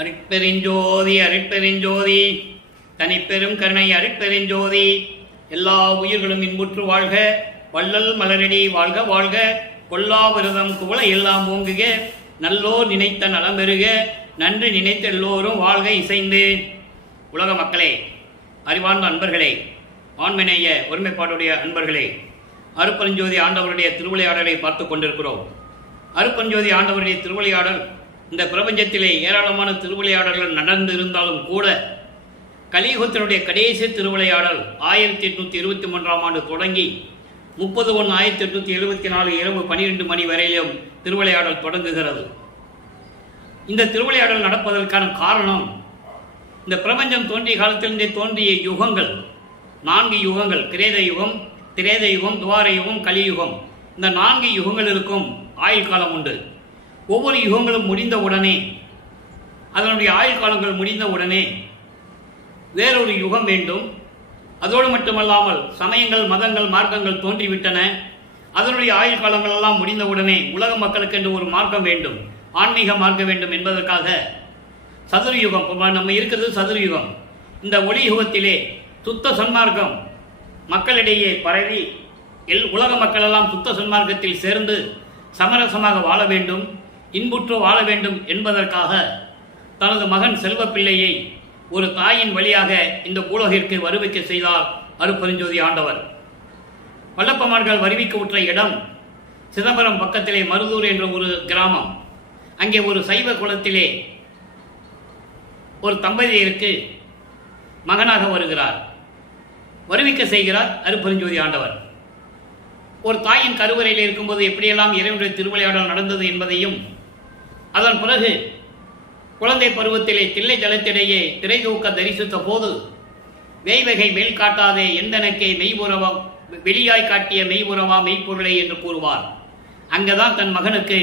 அருட்பெருஞ்சோதி அருட்பெருஞ்சோதி தனிப்பெரும் கருணை அருட்பெருஞ்சோதி. எல்லா உயிர்களும் இன்புற்று வாழ்க, வள்ளல் மலரடி வாழ்க வாழ்க, கொல்லா விரதம் குவள எல்லாம் ஓங்குக, நல்லோர் நினைத்த நலம் பெறுக, நன்றி நினைத்த எல்லோரும் வாழ்க இசைந்து. உலக மக்களே, அறிவார்ந்த அன்பர்களே, ஆண்மநேய ஒருமைப்பாடுடைய அன்பர்களே, அருட்பெருஞ்சோதி ஆண்டவருடைய திருவிளையாடலை பார்த்து கொண்டிருக்கிறோம். அருட்பெருஞ்சோதி ஆண்டவருடைய திருவிளையாடல் இந்த பிரபஞ்சத்திலே ஏராளமான திருவிளையாடல்கள் நடந்து இருந்தாலும் கூட கலியுகத்தினுடைய கடைசி திருவிளையாடல் 1823ஆம் ஆண்டு தொடங்கி 30/1/1874 இரவு 12 மணி வரையிலும் திருவிளையாடல் தொடங்குகிறது. இந்த திருவிளையாடல் நடப்பதற்கான காரணம், இந்த பிரபஞ்சம் தோன்றிய காலத்திலிருந்தே தோன்றிய யுகங்கள் 4 யுகங்கள், கிரேத யுகம், திரேத யுகம், துவார யுகம், கலியுகம். இந்த 4 யுகங்களிற்கும் ஆயுள் காலம் உண்டு. ஒவ்வொரு யுகங்களும் முடிந்தவுடனே, அதனுடைய ஆயுள் காலங்கள் முடிந்தவுடனே வேறொரு யுகம் வேண்டும். அதோடு மட்டுமல்லாமல் சமயங்கள், மதங்கள், மார்க்கங்கள் தோன்றிவிட்டன. அதனுடைய ஆயுள் காலங்கள் எல்லாம் முடிந்தவுடனே உலக மக்களுக்கு என்று ஒரு மார்க்கம் வேண்டும், ஆன்மீக மார்க்கம் வேண்டும் என்பதற்காக சதுர்யுகம், நம்ம இருக்கிறது சதுர்யுகம். இந்த ஒளி யுகத்திலே சுத்த சன்மார்க்கம் மக்களிடையே பரவி உலக மக்கள் எல்லாம் சுத்த சன்மார்க்கத்தில் சேர்ந்து சமரசமாக வாழ வேண்டும், இன்புற்று வாழ வேண்டும் என்பதற்காக தனது மகன் செல்வப்பிள்ளையை ஒரு தாயின் வழியாக இந்த பூலகிற்கு வருவிக்க செய்தார் அருட்பெருஞ்சோதி ஆண்டவர். வல்லப்பமார்கள் வருவிக்க உற்ற இடம் சிதம்பரம் பக்கத்திலே மருதூர் என்ற ஒரு கிராமம். அங்கே ஒரு சைவ குலத்திலே ஒரு தம்பதியருக்கு மகனாக வருகிறார், வருவிக்க செய்கிறார் அருட்பெருஞ்சோதி ஆண்டவர். ஒரு தாயின் கருவறையில் இருக்கும்போது எப்படியெல்லாம் இறைவனுடைய திருவிளையாடல் நடந்தது என்பதையும், அதன் பிறகு குழந்தை பருவத்திலே தில்லை ஜலத்திடையே திரை தூக்க தரிசித்த போது வேய்வகை மேல் காட்டாதே எந்தனக்கே மெய்புறவா, வெளியாய் காட்டிய மெய்புறவா மெய்ப்பொருளை என்று கூறுவார். அங்கதான் தன் மகனுக்கு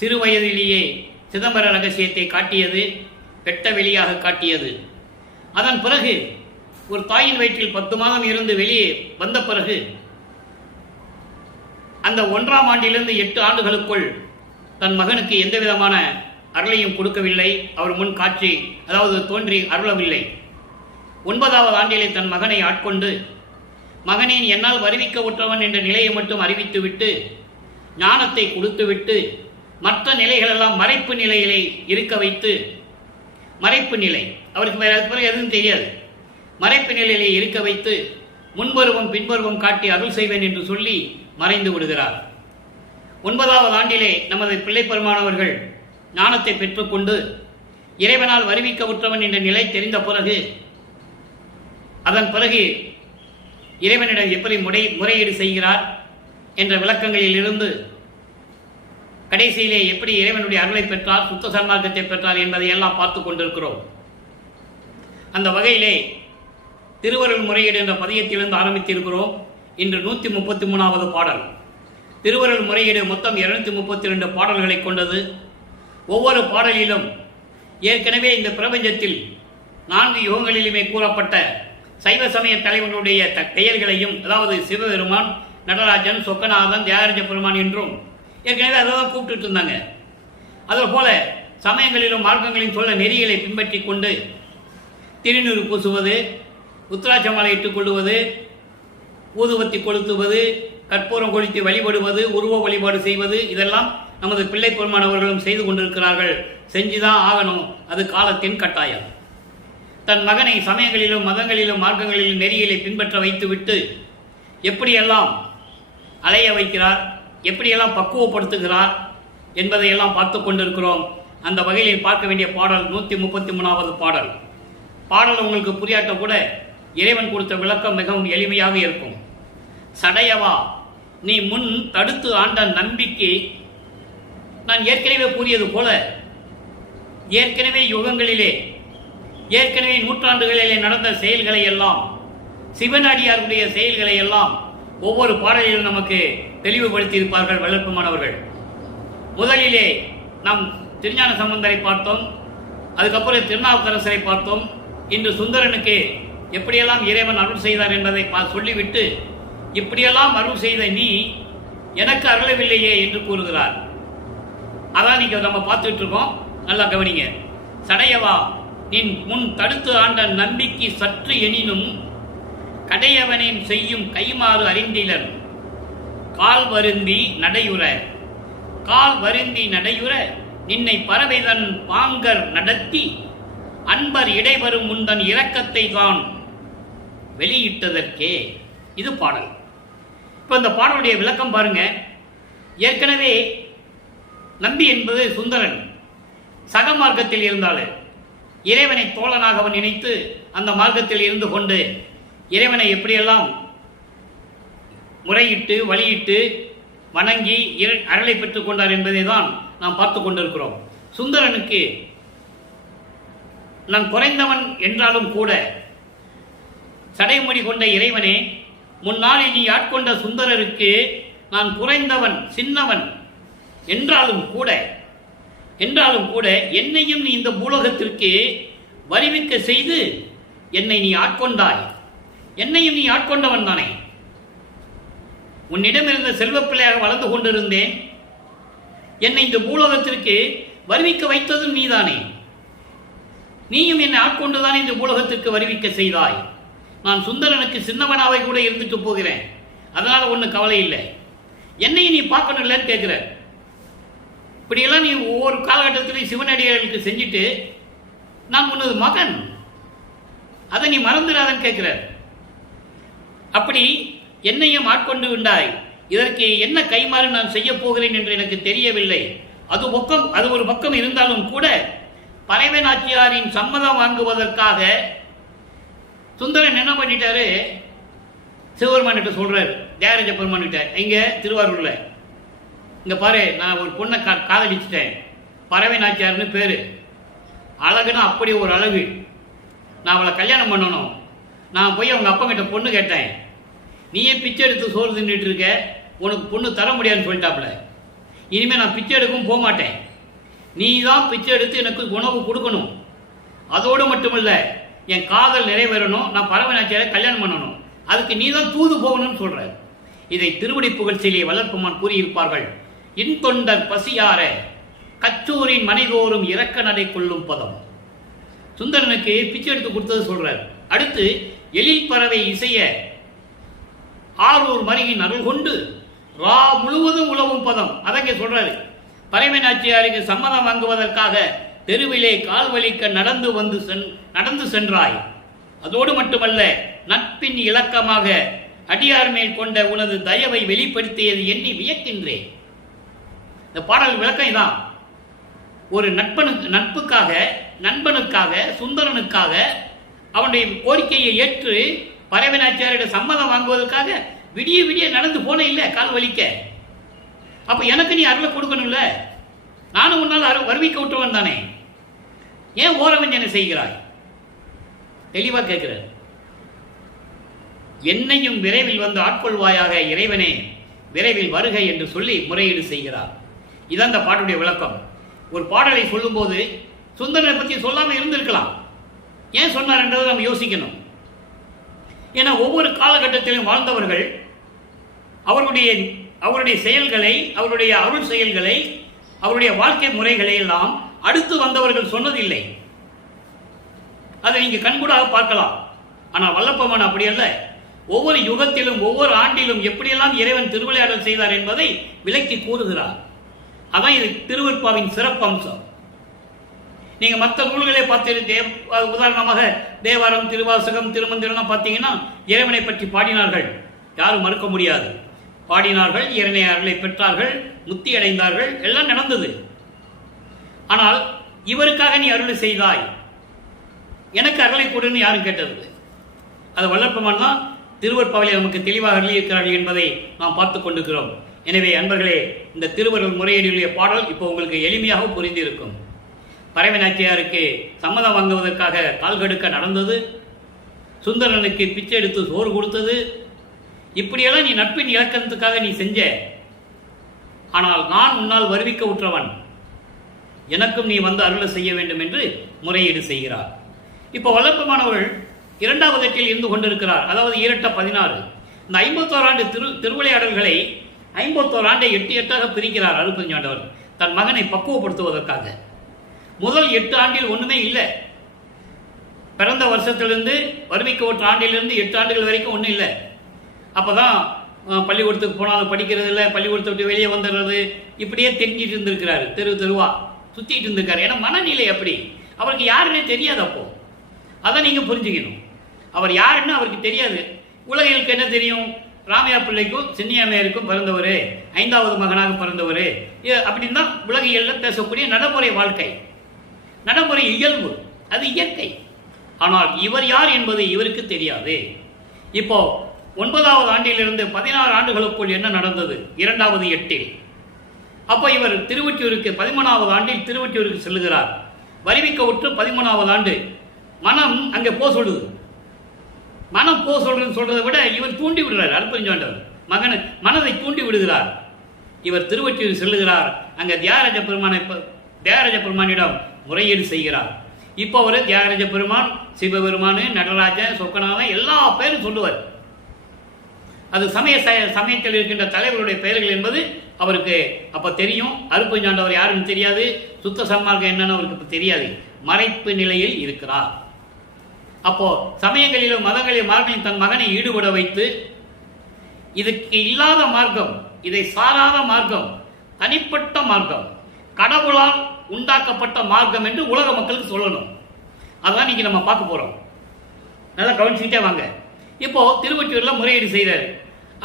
சிறு வயதிலேயே சிதம்பர ரகசியத்தை காட்டியது, வெட்ட வெளியாக காட்டியது. அதன் பிறகு ஒரு தாயின் வயிற்றில் 10 மாதம் இருந்து வெளியே வந்த பிறகு அந்த 1ஆம் ஆண்டிலிருந்து 8 ஆண்டுகளுக்குள் தன் மகனுக்கு எந்த விதமான அருளையும் கொடுக்கவில்லை. அவர் முன் காட்சி, அதாவது தோன்றி அருளவில்லை. 9ஆவது ஆண்டிலே தன் மகனை ஆட்கொண்டு, மகனின் என்னால் வருவிக்க உற்றவன் என்ற நிலையை மட்டும் அறிவித்துவிட்டு, ஞானத்தை கொடுத்துவிட்டு, மற்ற நிலைகளெல்லாம் மறைப்பு நிலைகளை இருக்க வைத்து, மறைப்பு நிலை அவருக்கு பிறகு எதுவும் தெரியாது, மறைப்பு நிலையிலே இருக்க வைத்து முன்பருவம் பின்பருவம் காட்டி அருள் செய்வேன் என்று சொல்லி மறைந்து விடுகிறார். 9ஆவது ஆண்டிலே நமது பிள்ளை பெருமானவர்கள் ஞானத்தை பெற்றுக்கொண்டு இறைவனால் வருவிக்க உற்றவன் என்ற நிலை தெரிந்த பிறகு, அதன் பிறகு இறைவனிடம் எப்படி முறையீடு செய்கிறார் என்ற விளக்கங்களில் இருந்து கடைசியிலே எப்படி இறைவனுடைய அருளை பெற்றார், சுத்த சன்மார்க்கத்தை பெற்றார் என்பதை எல்லாம் பார்த்து கொண்டிருக்கிறோம். அந்த வகையிலே திருவருள் முறையீடு என்ற பதியத்திலிருந்து ஆரம்பித்திருக்கிறோம். இன்று 133வது பாடல். திருவருள் முறையீடு மொத்தம் 232 பாடல்களை கொண்டது. ஒவ்வொரு பாடலிலும் ஏற்கனவே இந்த பிரபஞ்சத்தில் 4 யுகங்களிலுமே கூறப்பட்ட சைவ சமய தலைவர்களுடைய பெயர்களையும், அதாவது சிவபெருமான், நடராஜன், சொக்கநாதன், தியாகராஜ பெருமான் என்றும் ஏற்கனவே அதை தான் கூப்பிட்டு இருந்தாங்க. அதுபோல சமயங்களிலும் மார்க்கங்களின் சொல்ல நெறிகளை பின்பற்றி கொண்டு திருநீறு பூசுவது, உத்திராட்ச மாலை இட்டுக் கொள்வது, ஊதுவத்தி கொளுத்துவது, கற்பூரம் கொளுத்தி வழிபடுவது, உருவ வழிபாடு செய்வது, இதெல்லாம் நமது பிள்ளை பெருமானவர்களும் செய்து கொண்டிருக்கிறார்கள். செஞ்சுதான் ஆகணும், அது காலத்தின் கட்டாயம். தன் மகனை சமயங்களிலும் மதங்களிலும் மார்க்கங்களிலும் நெறிகளை பின்பற்ற வைத்துவிட்டு எப்படியெல்லாம் அலைய வைக்கிறார், எப்படியெல்லாம் பக்குவப்படுத்துகிறார் என்பதையெல்லாம் பார்த்து கொண்டிருக்கிறோம். அந்த வகையில் பார்க்க வேண்டிய பாடல் 133வது பாடல். பாடல் உங்களுக்கு புரியாட்ட கூட இறைவன் கொடுத்த விளக்கம் மிகவும் எளிமையாக இருக்கும். சடையவா, நீ முன் தடுத்து ஆண்ட நம்பிக்கை, நான் ஏற்கனவே கூறியது போல ஏற்கனவே யுகங்களிலே, ஏற்கனவே நூற்றாண்டுகளிலே நடந்த செயல்களை எல்லாம், சிவனடியாருடைய செயல்களை எல்லாம் ஒவ்வொரு பாடலிலும் நமக்கு தெளிவுபடுத்தி இருப்பார்கள் வல்லற்பமானவர்கள். முதலிலே நாம் திருஞான சம்பந்தரை பார்த்தோம், அதுக்கப்புறம் திருநாவுக்கரசரை பார்த்தோம். இன்று சுந்தரனுக்கு எப்படியெல்லாம் இறைவன் அருள் செய்தார் என்பதை சொல்லிவிட்டு, இப்படியெல்லாம் அருள் செய்த நீ எனக்கு அருளவில்லையே என்று கூறுகிறார். அதான் நீங்க நம்ம பார்த்துட்டு இருக்கோம். நல்லா கவனிங்க. சடையவா, நின் முன் தடுத்து ஆண்ட நம்பிக்கை சற்று எனினும் கடையவனையும் செய்யும் கைமாறு அறிந்திலர். கால் வருந்தி நடையுற நின்னை பறவைதன் பாங்கர் நடத்தி அன்பர் இடைவரும் முந்தன் இரக்கத்தை தான் வெளியிட்டதற்கே. இது பாடல். இப்போ இந்த பாடலுடைய விளக்கம் பாருங்க. ஏற்கனவே நம்பி என்பது சுந்தரன் சக மார்க்கத்தில் இருந்தாலும் இறைவனை தோழனாக அவன் நினைத்து அந்த மார்க்கத்தில் இருந்து கொண்டு இறைவனை எப்படியெல்லாம் முறையிட்டு வழியிட்டு வணங்கி அருளை பெற்றுக் கொண்டார் என்பதை தான் நாம் பார்த்து கொண்டிருக்கிறோம். சுந்தரனுக்கு நான் குறைந்தவன் என்றாலும் கூட சடைமுடி கொண்ட இறைவனே, முன்னாளில் நீ ஆட்கொண்ட சுந்தரருக்கு நான் குறைந்தவன் சின்னவன் என்றாலும் கூட என்னையும் நீ இந்த பூலோகத்திற்கு வருவிக்க செய்து என்னை நீ ஆட்கொண்டாய். என்னையும் நீ ஆட்கொண்டவன் தானே. உன்னிடமிருந்த செல்வப்பிள்ளையாக வளர்ந்து கொண்டிருந்தேன். என்னை இந்த பூலோகத்திற்கு வருவிக்க வைத்ததும் நீதானே. நீயும் என்னை ஆட்கொண்டுதானே இந்த பூலோகத்திற்கு வருவிக்க செய்தாய். நான் சுந்தரனுக்கு சின்னவனாவை கூட இருந்துட்டு போகிறேன். அதனால ஒன்றும் கவலை இல்லை. என்னையும் நீ பார்க்கணும் இல்லைன்னு கேட்கிற. இப்படியெல்லாம் நீ ஒவ்வொரு காலகட்டத்திலையும் சிவனடியார்களுக்கு செஞ்சுட்டு நான் உன்னது மகன், அதை நீ மறந்துடாதன்னு கேட்கிற. அப்படி என்னையும் ஆட்கொண்டு விட்டாய். இதற்கு என்ன கைமாறு நான் செய்ய போகிறேன் என்று எனக்கு தெரியவில்லை. அது ஒரு பக்கம் இருந்தாலும் கூட பறைவை நாச்சியாரின் சம்மதம் வாங்குவதற்காக சுந்தரன் என்ன பண்ணிட்டாரு, சிவபெருமான்கிட்ட சொல்றாரு, தியாகராஜ பெருமான் கிட்ட, இங்க திருவாரூர்ல, இங்க பாரு, நான் ஒரு பொண்ணை காதலிச்சிட்டேன், பறவை நாச்சியார்னு பேரு, அழகுனா அப்படி ஒரு அழகு, நான் அவளை கல்யாணம் பண்ணணும். நான் போய் அவங்க அப்பா கிட்ட பொண்ணு கேட்டேன். நீயே பிச்சை எடுத்து சோறு தின்னுட்டு இருக்க, உனக்கு பொண்ணு தர முடியாதுன்னு சொல்லிட்டாப்புல. இனிமேல் நான் பிச்சை எடுக்கவும் போக மாட்டேன். நீ தான் பிச்சை எடுத்து எனக்கு உணவு கொடுக்கணும். அதோடு மட்டுமல்ல, என் காதல் நிறைவேறணும், நான் பறவை நாச்சியாரை கல்யாணம் பண்ணணும், அதுக்கு நீ தான் தூது போகணும்னு சொல்ற. இதை திருவடி புகழ்ச்சியிலே வளர்ப்புமான் கூறியிருப்பார்கள். இன்தொண்டர் பசியார கச்சூரின் மனைதோறும் இறக்க நடை கொள்ளும் பதம். சுந்தரனுக்கு பிச்சை எடுத்து கொடுத்தது சொல்றார். அடுத்து எழில் பறவை இசைய ஆரூர் மருகின் அருள் கொண்டு ரா முழுவதும் உழவும் பதம். அதங்க சொல்றாரு. பறவை நாச்சியாருக்கு சம்மதம் வாங்குவதற்காக தெருவிலே கால்வழிக்க நடந்து சென்றாய். அதோடு மட்டுமல்ல, நட்பின் இலக்கமாக அடியார் மேல் கொண்ட உனது தயவை வெளிப்படுத்தியது எண்ணி வியக்கின்றேன். இந்த பாடல் விளக்கம் தான். ஒரு நண்பனுக்காக சுந்தரனுக்காக அவனுடைய கோரிக்கையை ஏற்று பறவை நாச்சியாரோட சம்மதம் வாங்குவதற்காக விடிய நடந்து போன இல்லை கால் வலிக்க. அப்ப எனக்கு நீ அருளை கொடுக்கணும்ல, நானும் உன்னால் வருவிக்க விட்டுவன் தானே, ஏன் ஓரவஞ்சனை செய்கிறாய்? தெளிவா கேட்கிறார். என்னையும் விரைவில் வந்து ஆட்கொள்வாயாக இறைவனே, விரைவில் வருக என்று சொல்லி முறையீடு செய்கிறார். இதான் இந்த பாட்டுடைய விளக்கம். ஒரு பாடலை சொல்லும் போது சுந்தரனை பற்றி சொல்லாம இருந்திருக்கலாம். ஏன் சொன்னார் என்றதை நம்ம யோசிக்கணும். ஏன்னா ஒவ்வொரு காலகட்டத்திலும் வாழ்ந்தவர்கள் அவருடைய செயல்களை, அவருடைய அருள் செயல்களை, அவருடைய வாழ்க்கை முறைகளை எல்லாம் அடுத்து வந்தவர்கள் சொன்னதில்லை. அதை நீங்க கண்கூடாக பார்க்கலாம். ஆனால் வல்லப்பமன் அப்படி அல்ல. ஒவ்வொரு யுகத்திலும் ஒவ்வொரு ஆண்டிலும் எப்படியெல்லாம் இறைவன் திருவிளையாடல் செய்தார் என்பதை விளக்கி கூறுகிறார். அதான் இது திருவருட்பாவின் சிறப்பம்சம். நீங்க மற்ற நூல்களை பார்த்து உதாரணமாக தேவாரம், திருவாசகம், திருமந்திரம் பார்த்தீங்கன்னா இறைவனை பற்றி பாடினார்கள், யாரும் மறுக்க முடியாது. பாடினார்கள், இறைவனை அருளை பெற்றார்கள், முக்தி அடைந்தார்கள், எல்லாம் நடந்தது. ஆனால் இவருக்காக நீ அருளை செய்தாய், எனக்கு அருளை கொடுன்னு யாரும் கேட்டது. அது வல்லற்பமான் தான் திருவருட்பாவிலே நமக்கு தெளிவாக எழுதியிருக்கிறார்கள் என்பதை நாம் பார்த்து கொண்டிருக்கிறோம். எனவே அன்பர்களே, இந்த திருவருள் முறையீடுடைய பாடல் இப்போ உங்களுக்கு எளிமையாக புரிந்திருக்கும். பறவை நாச்சியாருக்கு சம்மதம் வாங்குவதற்காக கால்கடுக்க நடந்தது, சுந்தரனுக்கு பிச்சை எடுத்து சோறு கொடுத்தது, இப்படியெல்லாம் நீ நட்பின் இலக்கணத்துக்காக நீ செஞ்ச. ஆனால் நான் உன்னால் வருவிக்க உற்றவன், எனக்கும் நீ வந்து அருளை செய்ய வேண்டும் என்று முறையீடு செய்கிறார். இப்போ வல்லப்பமானவர்கள் 2வது எட்டில் இருந்து கொண்டிருக்கிறார். அதாவது 2-16 இந்த 51 ஆண்டு திருவிளையாடல்களை 51 ஆண்டை 8 8ஆக பிரிக்கிறார் அருட்பெருஞ்சாண்டவர் தன் மகனை பக்குவப்படுத்துவதற்காக. முதல் 8 ஆண்டில் ஒண்ணுமே இல்லை. பிறந்த வருஷத்திலிருந்து வறுமைக்கு ஒற்ற ஆண்டிலிருந்து 8 ஆண்டுகள் வரைக்கும் ஒன்றும் இல்லை. அப்போதான் பள்ளிக்கூடத்துக்கு போனாலும் படிக்கிறது இல்லை, பள்ளிக்கூடத்தை விட்டு வெளியே வந்துடுறது, இப்படியே தெரிஞ்சிட்டு இருந்திருக்கிறாரு. தெருவா சுத்திட்டு இருந்திருக்காரு. ஏன்னா மனநிலை அப்படி. அவருக்கு யாருன்னே தெரியாது. அப்போ அதை நீங்க புரிஞ்சுக்கணும். அவர் யாருன்னு அவருக்கு தெரியாது. உலகிற்கு என்ன தெரியும்? ராமையா பிள்ளைக்கும் சின்னியாமையாருக்கும் பிறந்தவர், 5வது மகனாக பிறந்தவர், அப்படின்னு தான் உலகியல்ல பேசக்கூடிய நடைமுறை வாழ்க்கை, நடைமுறை இயல்பு, அது இயற்கை. ஆனால் இவர் யார் என்பது இவருக்கு தெரியாது. இப்போ 9வது ஆண்டிலிருந்து 16 ஆண்டுகளுக்குள் என்ன நடந்தது? 2வது 8. அப்போ இவர் திருவொற்றியூருக்கு 13வது ஆண்டில் திருவொற்றியூருக்கு செல்லுகிறார். வரிவிக்க உற்று 13வது ஆண்டு. மனம் அங்கே போ சொல்லுது. மனம் போ சொல்றதை விட இவர் தூண்டி விடுறார். அருட்பெருஞ்சாண்டவர் மனதை தூண்டி விடுகிறார். இவர் திருவொற்றியூர் செல்லுகிறார். அங்கே தியாகராஜ பெருமானிடம் முறையீடு செய்கிறார். இப்போ அவர் தியாகராஜ பெருமான், சிவபெருமான், நடராஜன், சொக்கநாதன் எல்லா பேரும் சொல்லுவார். அது சமயத்தில் இருக்கின்ற தலைவருடைய பெயர்கள் என்பது அவருக்கு அப்ப தெரியும். அருட்பெருஞ்சாண்டவர் யாருன்னு தெரியாது. சுத்த சன்மார்க்கம் என்னன்னு அவருக்கு தெரியாது. மறைப்பு நிலையில் இருக்கிறார். அப்போ சமயங்களிலும் மதங்களிலும் மார்களில் தன் மகனை ஈடுபட வைத்து, இதுக்கு இல்லாத மார்க்கம், இதை சாராத மார்க்கம், தனிப்பட்ட மார்க்கம், கடவுளால் உண்டாக்கப்பட்ட மார்க்கம் என்று உலக மக்களுக்கு சொல்லணும். அதான் இன்னைக்கு நம்ம பார்க்க போறோம். நல்லா கவனிச்சுக்கிட்டே வாங்க. இப்போ திருவொற்றியூர்ல முறையீடு செய்கிறாரு.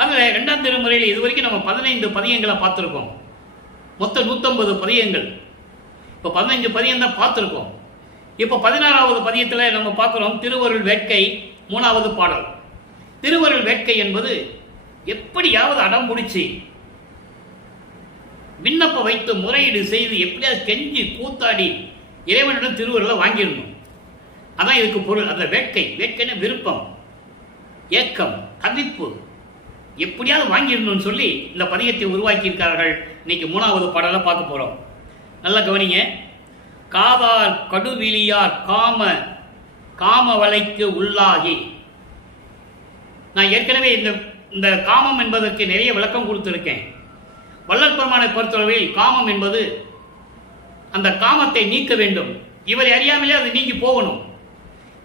அதுல 2ஆம் திருமுறையில் இதுவரைக்கும் நம்ம 15 பதியங்களை பார்த்துருக்கோம். மொத்தம் 150 பதியங்கள். இப்போ 15 பதியம் தான் பார்த்துருக்கோம். இப்போ 16வது பதியத்தில் நம்ம பார்க்குறோம் திருவருள் வேட்கை, 3வது பாடல். திருவருள் வேட்கை என்பது எப்படியாவது அடம் பிடிச்சி விண்ணப்ப வைத்து முறையீடு செய்து எப்படியாவது கெஞ்சி கூத்தாடி இறைவனிடம் திருவருளை வாங்கிடணும். அதான் இதுக்கு பொருள். அந்த வேட்கைன்னு விருப்பம், ஏக்கம், தவிப்பு, எப்படியாவது வாங்கிடணும்னு சொல்லி இந்த பதியத்தை உருவாக்கியிருக்கிறார்கள். இன்னைக்கு 3வது பாடலை பார்க்க போறோம். நல்லா கவனிங்க. காதார் கடுவிலியார் காம வலைக்கு உள்ளாகி. நான் ஏற்கனவே இந்த காமம் என்பதற்கு நிறைய விளக்கம் கொடுத்திருக்கேன். வள்ளல் பெருமானை பொறுத்தளவில் காமம் என்பது அந்த காமத்தை நீக்க வேண்டும். இவரை அறியாமலே அது நீங்கி போகணும்.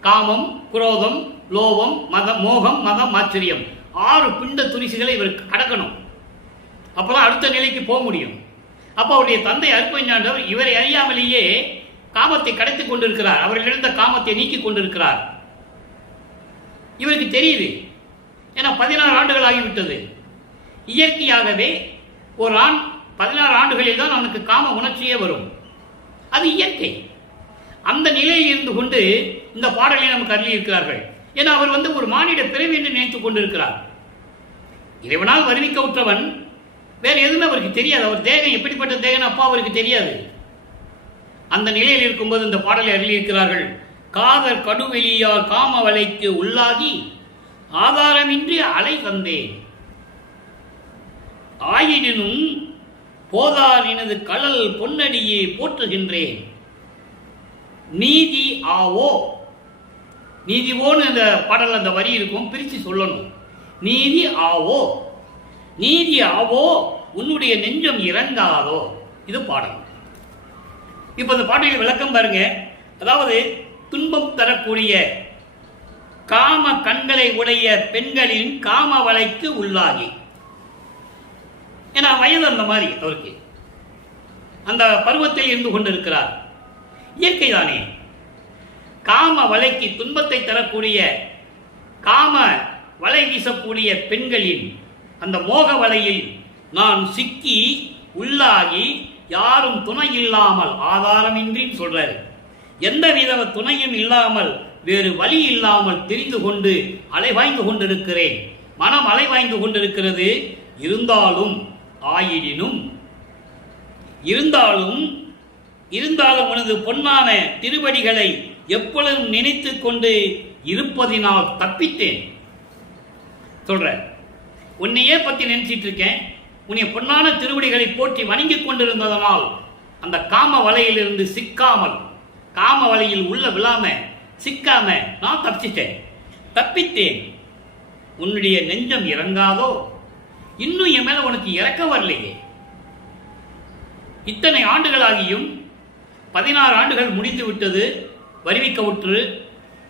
காமம், குரோதம், லோபம், மோகம், மதம், ஆச்சரியம் 6 பிண்ட துரிசுகளை இவருக்கு கடக்கணும். அப்பதான் அடுத்த நிலைக்கு போக முடியும். அப்ப அவருடைய தந்தை அருட்பெருஞ்சாண்டவர் இவரை அறியாமலேயே காமத்தை கடத்திக் கொண்டிருக்கிறார். அவர்களிருந்த காமத்தை நீக்கி கொண்டிருக்கிறார். இவருக்கு தெரியுது. ஏன்னா 16 ஆண்டுகள் ஆகிவிட்டது. இயற்கையாகவே ஒரு ஆண் 16 ஆண்டுகளில் தான் அவனுக்கு காம உணர்ச்சியே வரும். அது இயற்கை. அந்த நிலையில் இருந்து கொண்டு இந்த பாடலை நமக்கு அருளி இருக்கிறார்கள். ஏன்னா அவர் ஒரு மானிட பிறவி என்று நினைத்துக் கொண்டிருக்கிறார். இறைவனால் வருவிக்க உற்றவன், வேற எதுவுமே அவருக்கு தெரியாது. அவர் தேகம் எப்படிப்பட்ட தேகன் அப்பா அவருக்கு தெரியாது. அந்த நிலையில் இருக்கும்போது இந்த பாடலை அருளி இருக்கிறார்கள். காதர் கடுவெளியார் காம வலைக்கு உள்ளாகி ஆதாரமின்றி அலை தந்தேன், ஆயினும் போதார் எனது கழல் பொன்னடியே போற்றுகின்றேன், நீதி ஆவோ. நீதிவோன்னு அந்த பாடல் அந்த வரி இருக்கும், பிரித்து சொல்லணும். நீதி ஆவோ, நீதி ஆவோ, உன்னுடைய நெஞ்சம் இறங்காதோ. இது பாடல். இப்ப இந்த பாடலில் விளக்கம் பாருங்க. அதாவது துன்பம் தரக்கூடிய காம கண்களை உடைய பெண்களின் காம வலைக்கு உள்ளாகி. ஏன்னா வயது அந்த மாதிரி அவருக்கு அந்த பருவத்தில் இருந்து கொண்டிருக்கிறார். இயற்கை தானே. காம வலைக்கு துன்பத்தை தரக்கூடிய காம வலை வீசக்கூடிய பெண்களின் அந்த மோக வலையில் நான் சிக்கி உள்ளாகி யாரும் துணை இல்லாமல், ஆதாரமின்றி சொல்றாரு, எந்த வித துணையும் இல்லாமல், வேறு வழி இல்லாமல் தெரிந்து கொண்டு அலைவாய்ந்து கொண்டிருக்கிறேன். மனம் அலைவாய்ந்து கொண்டிருக்கிறது. இருந்தாலும் ஆயினும் இருந்தாலும் உனது பொன்னான திருவடிகளை எப்பொழுதும் நினைத்து கொண்டு இருப்பதினால் தப்பித்தேன். சொல்ற, உன்னையே பத்தி நினைச்சிட்டு இருக்கேன். உன்னை பொன்னான திருவடிகளை போற்றி வணங்கிக் கொண்டிருந்ததனால் அந்த காம வலையிலிருந்து சிக்காமல், காம வலையில் உள்ள விழாம சிக்காம நான் தப்பித்தேன். உன்னுடைய நெஞ்சம் இறங்காதோ? இன்னும் என் மேல உனக்கு இறக்கம் வரலையே. இத்தனை ஆண்டுகளாகியும் 16 ஆண்டுகள் முடிந்து விட்டது, வருவிக்க உற்று,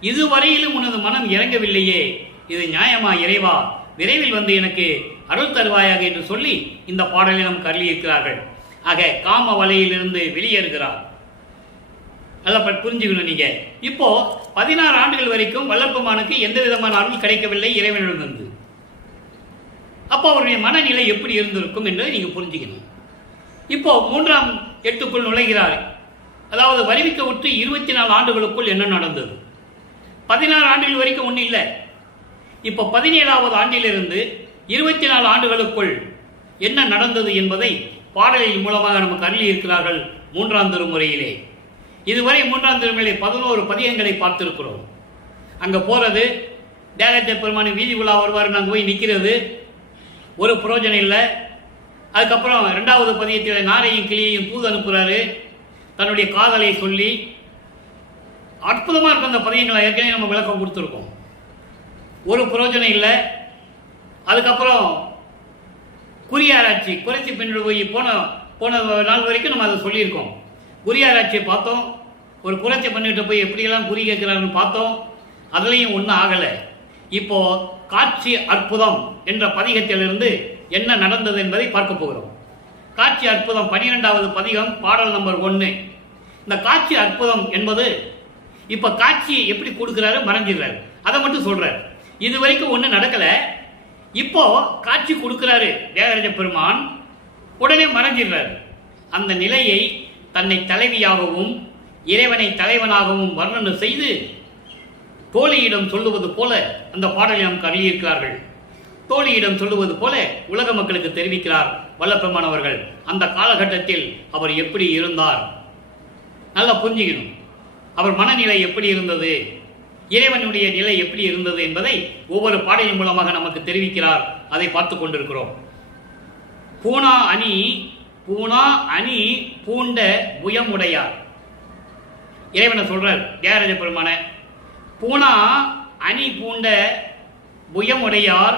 இதுவரையிலும் உனது மனம் இறங்கவில்லையே, இது நியாயமா இறைவா, விரைவில் வந்து எனக்கு அருள் தருவாயாக என்று சொல்லி இந்த பாடலை நமக்கு அருளியிருக்கிறார்கள். ஆக காம வலையிலிருந்து வெளியேறுகிறார். நல்லா புரிஞ்சுக்கணும் நீங்க. இப்போ 16 ஆண்டுகள் வரைக்கும் வல்லப்பெருமானுக்கு எந்த விதமான அருள் கிடைக்கவில்லை இறைவனிடமிருந்து. அப்போ அவருடைய மனநிலை எப்படி இருந்திருக்கும் என்பதை நீங்க புரிஞ்சுக்கணும். இப்போ 3ஆம் எட்டுக்குள் நுழைகிறார். அதாவது வருவிக்க விட்டு 24 ஆண்டுகளுக்குள் என்ன நடந்தது? 16 ஆண்டுகள் வரைக்கும் ஒன்றும் இல்லை. இப்போ 17வது ஆண்டிலிருந்து 24 ஆண்டுகளுக்குள் என்ன நடந்தது என்பதை பாடலின் மூலமாக நமக்கு அருளி இருக்கிறார்கள் 3ஆம் திருமுறையிலே. இதுவரை 3ஆம் திருமுறையிலே 11 பதிகங்களை பார்த்திருக்கிறோம். அங்கே போறது, தேகத்தை பெருமானி வீதி உலா வருவார், நாங்கள் போய் நிற்கிறது, ஒரு பிரயோஜனம் இல்லை. அதுக்கப்புறம் 2வது பதிகத்தில் நாரையும் கிளியையும் தூது அனுப்புகிறாரு, தன்னுடைய காதலை சொல்லி. அற்புதமாக இருக்கும் அந்த பதிகங்களை, ஏற்கனவே நம்ம விளக்கம் கொடுத்துருக்கோம். ஒரு பிரயோஜனம் இல்லை. அதுக்கப்புறம் குறியாராய்ச்சி, குறைச்சி பெண்ணோடு போய் போன நாள் வரைக்கும் நம்ம அதை சொல்லியிருக்கோம். குறியாராய்ச்சியை பார்த்தோம், ஒரு குறைச்சி பண்ணிட்டு போய் எப்படியெல்லாம் குறி கேட்கிறாருன்னு பார்த்தோம். அதுலேயும் ஒன்றும் ஆகலை. இப்போ காட்சி அற்புதம் என்ற பதிகத்திலிருந்து என்ன நடந்தது என்பதை பார்க்க போகிறோம். காட்சி அற்புதம் 12வது பதிகம், பாடல் நம்பர் 1. இந்த காட்சி அற்புதம் என்பது இப்போ காட்சி எப்படி கொடுக்குறாரு, மறைஞ்சிடுறாரு, அதை மட்டும் சொல்றாரு. இது வரைக்கும் ஒன்றும் நடக்கலை. இப்போ காட்சி கொடுக்கிறாரு தியாகராஜ பெருமான், உடனே மறைஞ்சிடுறாரு. அந்த நிலையை தன்னை தலைவியாகவும் இறைவனை தலைவனாகவும் வர்ணனை செய்து தோழியிடம் சொல்லுவது போல அந்த பாடலை நமக்கு அருளியிருக்கிறார்கள். தோழியிடம் சொல்லுவது போல உலக மக்களுக்கு தெரிவிக்கிறார் வல்லபெருமான் அவர்கள். அந்த காலகட்டத்தில் அவர் எப்படி இருந்தார் நல்லா புரிஞ்சுக்கணும். அவர் மனநிலை எப்படி இருந்தது, இறைவனுடைய நிலை எப்படி இருந்தது என்பதை ஒவ்வொரு பாடலின் மூலமாக நமக்கு தெரிவிக்கிறார். அதை பார்த்து கொண்டிருக்கிறோம். பூனா அணி பூண்ட புயமுடையார். இறைவனை சொல்றார் தியாகராஜ பெருமான, பூனா அணி பூண்ட புயமுடையார்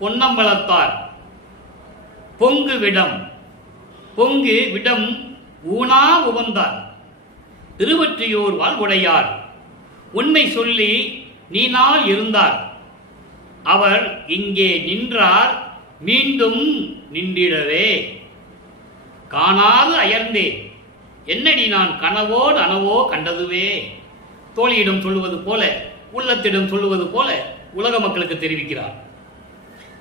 பொன்னம்பலத்தார் பொங்கு விடம் ஊனா உவந்தார் திருவற்றியூர் வாழ்வுடையார் உண்மை சொல்லி நீனால் இருந்தார் அவர் இங்கே நின்றார் மீண்டும் நின்றிடவே காணாது அயர்ந்தேன் என்னடி நான் கனவோடு அனவோ கண்டதுவே. தோழியிடம் சொல்லுவது போல, உள்ளத்திடம் சொல்லுவது போல உலக மக்களுக்கு தெரிவிக்கிறார்.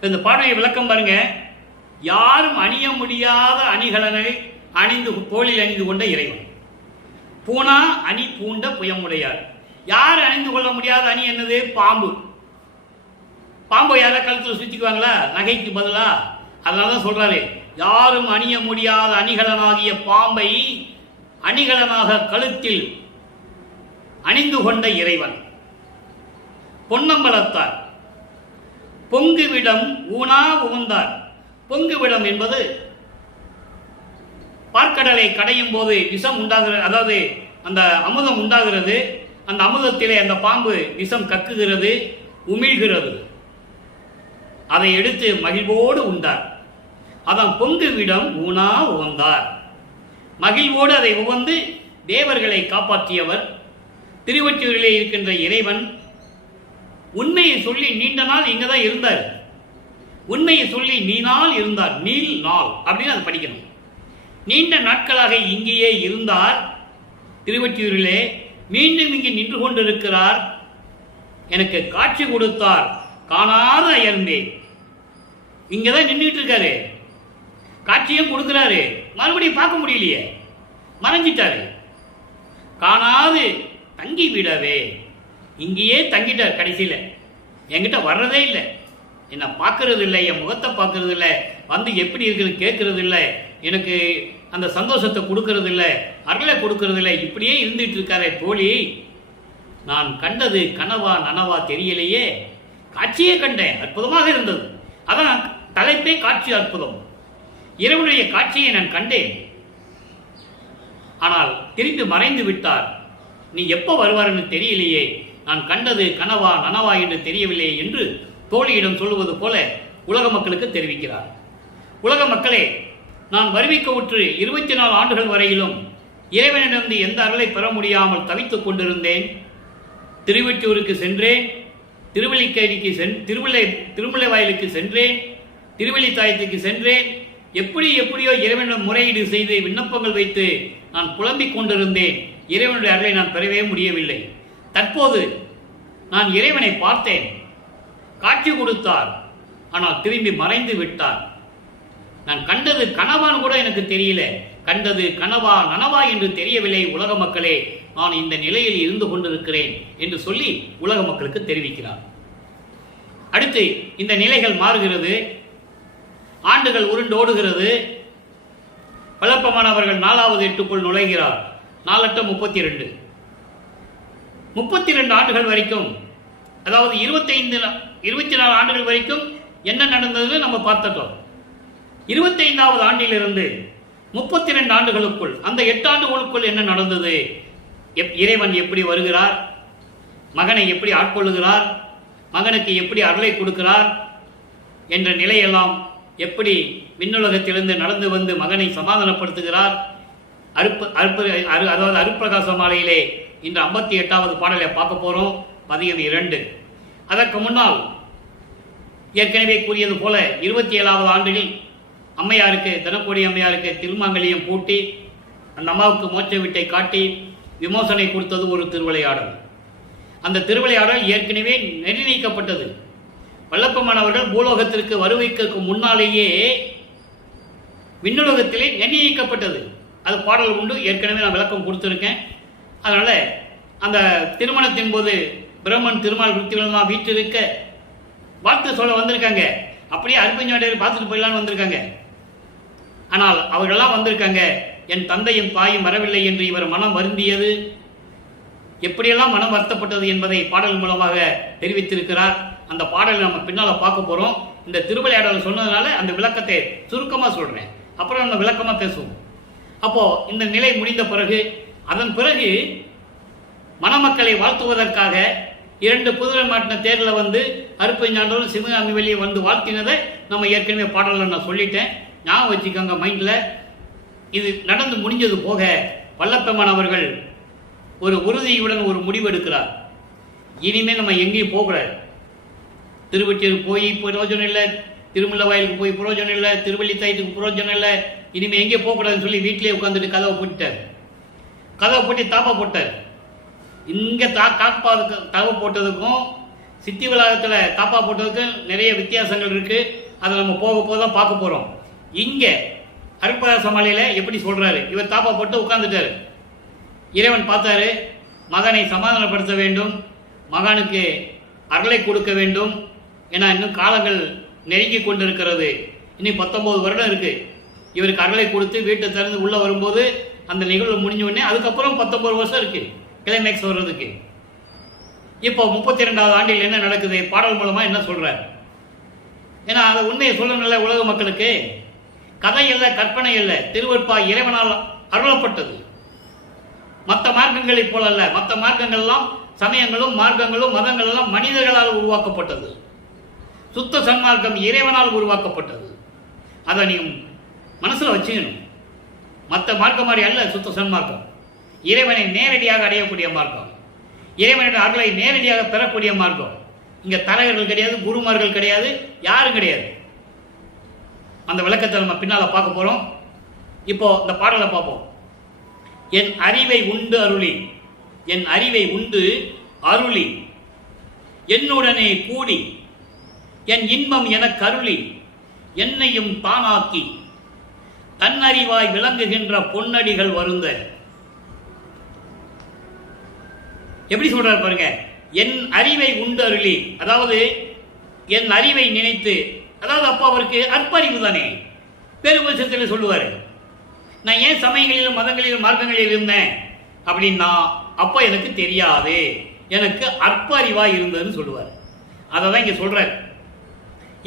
இந்த பாடலை விளக்கம் பாருங்க. யாரும் அணிய முடியாத அணிகலனை அணிந்து தோளில் அணிந்து கொண்ட இறைவன். பூனா அணி பூண்ட புயமுடையார். யார் அணிந்து கொள்ள முடியாத அணி என்னது? பாம்பு. பாம்பை யாரா கழுத்தில் சுத்திக்குவாங்களா நகைக்கு பதிலா? அதனாலதான் சொல்றாரு, யாரும் அணிய முடியாத அணிகலனாகிய பாம்பை அணிகலனாக கழுத்தில் அணிந்து கொண்ட இறைவன். பொன்னம்பலத்தார் பொங்குவிடம் ஊனா உவந்தார். பொங்குவிடம் என்பது பார்க்கடலை கடையும் போது விஷம் உண்டாகிறது, அதாவது அந்த அமுதம் உண்டாகிறது. அந்த அமுதத்திலே அந்த பாம்பு விஷம் கக்குகிறது, உமிழ்கிறது. அதை எடுத்து மகிழ்வோடு உண்டார். அதான் பொங்குவிடம் ஊனா உவந்தார். மகிழ்வோடு அதை உவந்து தேவர்களை காப்பாற்றியவர் திருவொற்றியூரிலே இருக்கின்ற இறைவன். உண்மையை சொல்லி நீண்ட நாள் இங்கதான் இருந்தார். உண்மையை சொல்லி நீநாள் இருந்தார், நீள் நாள் அப்படின்னு அதை படிக்கணும். நீண்ட நாட்களாக இங்கேயே இருந்தார் திருவொற்றியூரிலே. மீண்டும் இங்கே நின்று கொண்டிருக்கிறார். எனக்கு காட்சி கொடுத்தார், காணாத அயர்ந்தேன். இங்கதான் நின்றுட்டு இருக்காரு, காட்சியும் கொடுக்கிறாரு, மறுபடியும் பார்க்க முடியலையே, மறைஞ்சிட்டாரு. காணாது தங்கி விடவே, இங்கேயே தங்கிட்டார். கடைசியில் என்கிட்ட வர்றதே இல்லை, என்னை பார்க்கறது இல்லை, என் முகத்தை பார்க்கறது இல்லை, வந்து எப்படி இருக்குன்னு கேட்கறது இல்லை, எனக்கு அந்த சந்தோஷத்தை கொடுக்கறது இல்லை, அருளை கொடுக்கறது இல்லை. இப்படியே இருந்துட்டு இருக்காரே தோழி, நான் கண்டது கனவா நனவா தெரியலையே, காட்சியே கண்டேன், அற்புதமாக இருந்தது. அதான் தலைப்பே காட்சி அற்புதம். இறைவனுடைய காட்சியை நான் கண்டேன், ஆனால் திரும்பி மறைந்து விட்டார். நீ எப்போ வருவார்னு தெரியலையே, நான் கண்டது கனவா நனவா என்று தெரியவில்லை என்று தோழியிடம் சொல்லுவது போல உலக மக்களுக்கு தெரிவிக்கிறார். உலக மக்களே, நான் வருவிக்க உற்று 24 ஆண்டுகள் வரையிலும் இறைவனிடமிருந்து எந்த அருளை பெற முடியாமல் தவித்துக் கொண்டிருந்தேன். திருவெற்றியூருக்கு சென்றேன், திருவல்லிக்கேணிக்கு திருமுல்லை வாயிலுக்கு சென்றேன், திருவல்லித்தாயத்துக்கு சென்றேன். எப்படியோ இறைவனிடம் முறையீடு செய்து விண்ணப்பங்கள் வைத்து நான் புலம்பிக் கொண்டிருந்தேன். இறைவனுடைய அருளை நான் பெறவே முடியவில்லை. தற்போது நான் இறைவனை பார்த்தேன், காட்சி கொடுத்தார், ஆனால் திரும்பி மறைந்து விட்டார். நான் கண்டது கனவான்னு கூட எனக்கு தெரியல, கண்டது கனவா நனவா என்று தெரியவில்லை. உலக மக்களே, நான் இந்த நிலையில் இருந்து கொண்டிருக்கிறேன் என்று சொல்லி உலக மக்களுக்கு தெரிவிக்கிறார். அடுத்து இந்த நிலைகள் மாறுகிறது, ஆண்டுகள் உருண்டோடுகிறது. வல்லப்பமானவர்கள் 4வது எட்டுக்குள் நுழைகிறார். 4 32 ஆண்டுகள் வரைக்கும், அதாவது 24 ஆண்டுகள் வரைக்கும் என்ன நடந்ததுன்னு நம்ம பார்த்துட்டோம். 25வது ஆண்டிலிருந்து 32 ஆண்டுகளுக்குள், அந்த 8 ஆண்டுகளுக்குள் என்ன நடந்தது? இறைவன் எப்படி வருகிறார், மகனை எப்படி ஆட்கொள்ளுகிறார், மகனுக்கு எப்படி அருளை கொடுக்கிறார் என்ற நிலையெல்லாம், எப்படி விண்ணுலகத்திலிருந்து நடந்து வந்து மகனை சமாதானப்படுத்துகிறார். அதாவது அருட்பிரகாச மாலையிலே இன்று 58வது பாடலை பார்க்க போறோம், பதியம் 2. அதற்கு முன்னால் ஏற்கனவே கூறியது போல 27வது ஆண்டில் அம்மையாருக்கு, தனக்கோடி அம்மையாருக்கு திருமாங்கல்யம் பூட்டி அந்த அம்மாவுக்கு மோட்ச வீட்டை காட்டி விமோசனை கொடுத்தது ஒரு திருவிளையாடல். அந்த திருவிளையாடல் ஏற்கனவே நிர்ணயிக்கப்பட்டது. வல்லப்பமானவர்கள் பூலோகத்திற்கு வருகைக்கு முன்னாலேயே விண்ணுலகத்திலே நிர்ணயிக்கப்பட்டது. அது பாடல் உண்டு, ஏற்கனவே நான் விளக்கம் கொடுத்துருக்கேன். அதனால அந்த திருமணத்தின் போது பிரம்மன் திருமால் விருத்திகளெல்லாம் வீட்டிருக்க வாழ்த்து சொல்ல வந்திருக்காங்க. அப்படியே அருப்பஞ்சாண்டியர் பார்த்துட்டு போயிடலான்னு வந்திருக்காங்க. ஆனால் அவர்களெல்லாம் வந்திருக்காங்க, என் தந்தையும் தாயும் வரவில்லை என்று இவர் மனம் வருந்தியது, எப்படியெல்லாம் மனம் வருத்தப்பட்டது என்பதை பாடல் மூலமாக தெரிவித்திருக்கிறார். அந்த பாடலை நம்ம பின்னால பார்க்க போறோம். இந்த திருவிளையாடல் சொன்னதுனால அந்த விளக்கத்தை சுருக்கமா சொல்றேன், அப்புறம் நம்ம விளக்கமா பேசுவோம். அப்போ இந்த நிலை முடிந்த பிறகு, அதன் பிறகு மணமக்களை வாழ்த்துவதற்காக 2 குதிரை மாட்டின தேர்ல வந்து அருப்பஞ்சாண்டோரும் சிவகாமி வெளியே வந்து வாழ்த்தினதை நம்ம ஏற்கனவே பாடல நான் சொல்லிட்டேன், ஞாபகம் வச்சுக்கோங்க மைண்ட்ல. இது நடந்து முடிஞ்சது போக வல்லப்பெருமான் அவர்கள் ஒரு உறுதியுடன் ஒரு முடிவு எடுக்கிறார். இனிமேல் நம்ம எங்கேயும் போகக்கூடாது, திருவெற்றியூர் போய் பிரயோஜனம் இல்லை, திருமுல்லை வாயிலுக்கு போய் பிரயோஜனம் இல்லை, திருவல்லித்தாயத்துக்கு பிரயோஜனம் இல்லை, இனிமேல் எங்கே போகக்கூடாதுன்னு சொல்லி வீட்டிலே உட்காந்துட்டு கதவை போட்டுட்டார். கதவை போட்டு தாப்பா போட்டார். இங்கே தாப்பா போட்டதுக்கும் சித்தி வளாகத்தில் தாப்பா போட்டதுக்கும் நிறைய வித்தியாசங்கள் இருக்கு. அதை நம்ம போக தான் பார்க்க போறோம். இங்கே அருட்பிரகாச மாலையில் எப்படி சொல்றாரு, இவர் தாப்பா போட்டு உட்கார்ந்துட்டாரு. இறைவன் பார்த்தாரு, மகனை சமாதானப்படுத்த வேண்டும், மகனுக்கு அருளை கொடுக்க வேண்டும். ஏன்னா இன்னும் காலங்கள் நெருங்கி கொண்டிருக்கிறது, இனி 19 வருடம் இருக்கு. இவருக்கு அருளை கொடுத்து வீட்டை திறந்து உள்ள வரும்போது அந்த நிகழ்வு முடிஞ்ச உடனே அதுக்கப்புறம் 19 வருஷம் இருக்கு கிளைமேக்ஸ் வர்றதுக்கு. இப்போ 32வது ஆண்டில் என்ன நடக்குது, பாடல் மூலமா என்ன சொல்றார்? ஏன்னா அதை உண்மையை சொல்லணும்ல உலக மக்களுக்கு. கதை இல்லை, கற்பனை இல்லை, திருவருட்பா இறைவனால் அருளப்பட்டது. மற்ற மார்க்கங்களை போல அல்ல. மற்ற மார்க்கங்கள்லாம், சமயங்களும் மார்க்கங்களும் மதங்கள் எல்லாம் மனிதர்களால் உருவாக்கப்பட்டது. சுத்த சன்மார்க்கம் இறைவனால் உருவாக்கப்பட்டது. அதை நீங்க மனசுல வச்சுக்கணும். மற்ற மார்க்கம் மாதிரி அல்ல சுத்த சன்மார்க்கம். இறைவனை நேரடியாக அடையக்கூடிய மார்க்கம், இறைவனுடைய அருளை நேரடியாக பெறக்கூடிய மார்க்கம். இங்க தலைவர்கள் கிடையாது, குருமார்கள் கிடையாது, யாரும் கிடையாது. அந்த விளக்கத்தை நம்ம பின்னால பார்க்க போறோம். இப்போ இந்த பாடலை பார்ப்போம். என் அறிவை உண்டு அருளி, என் அறிவை உண்டு அருளி, என்னுடனே கூடி என் இன்பம் என கருளி, என்னையும் தானாக்கி தன்னறிவாய் விளங்குகின்ற பொன்னடிகள் வருந்த. எப்படி சொல்றாரு பாருங்க, என் அறிவை உண்டு அருளி, அதாவது என் அறிவை நினைத்து, அதாவது அப்போ அவருக்கு அற்பறிவு தானே, பெருபட்சத்தில் சொல்லுவாரு. நான் ஏன் சமயங்களிலும் மதங்களிலும் மார்க்கங்களில் இருந்தேன் அப்படின்னா, அப்போ எனக்கு தெரியாது, எனக்கு அற்ப அறிவா இருந்ததுன்னு சொல்லுவார். அதை தான் இங்க சொல்றார்.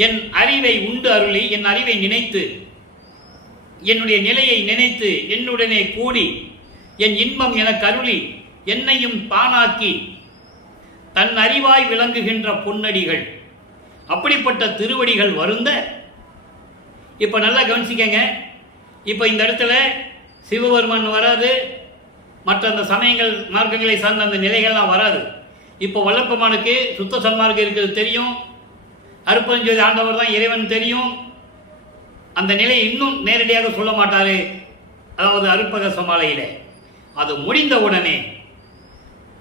என் அறிவை உண்டு அருளி, என் அறிவை நினைத்து, என்னுடைய நிலையை நினைத்து, என்னுடனே கூடி என் இன்பம் என கருளி, என்னையும் தானாக்கி தன் அறிவாய் விளங்குகின்ற பொன்னடிகள், அப்படிப்பட்ட திருவடிகள் வருந்த. இப்ப நல்லா கவனிச்சுக்கங்க. இப்ப இந்த இடத்துல சிவபெருமான் வராது, மற்ற அந்த சமயங்கள் மார்க்கங்களை சார்ந்த அந்த நிலைகள்லாம் வராது. இப்போ வல்லப்பெருமானுக்கு சுத்த சன்மார்க்கம் இருக்கிறது தெரியும், அருட்பெருஞ்சோதி ஆண்டவர் தான் இறைவன் தெரியும். அந்த நிலை இன்னும் நேரடியாக சொல்ல மாட்டாரு. அதாவது அருட்பக மாலையில அது முடிந்தவுடனே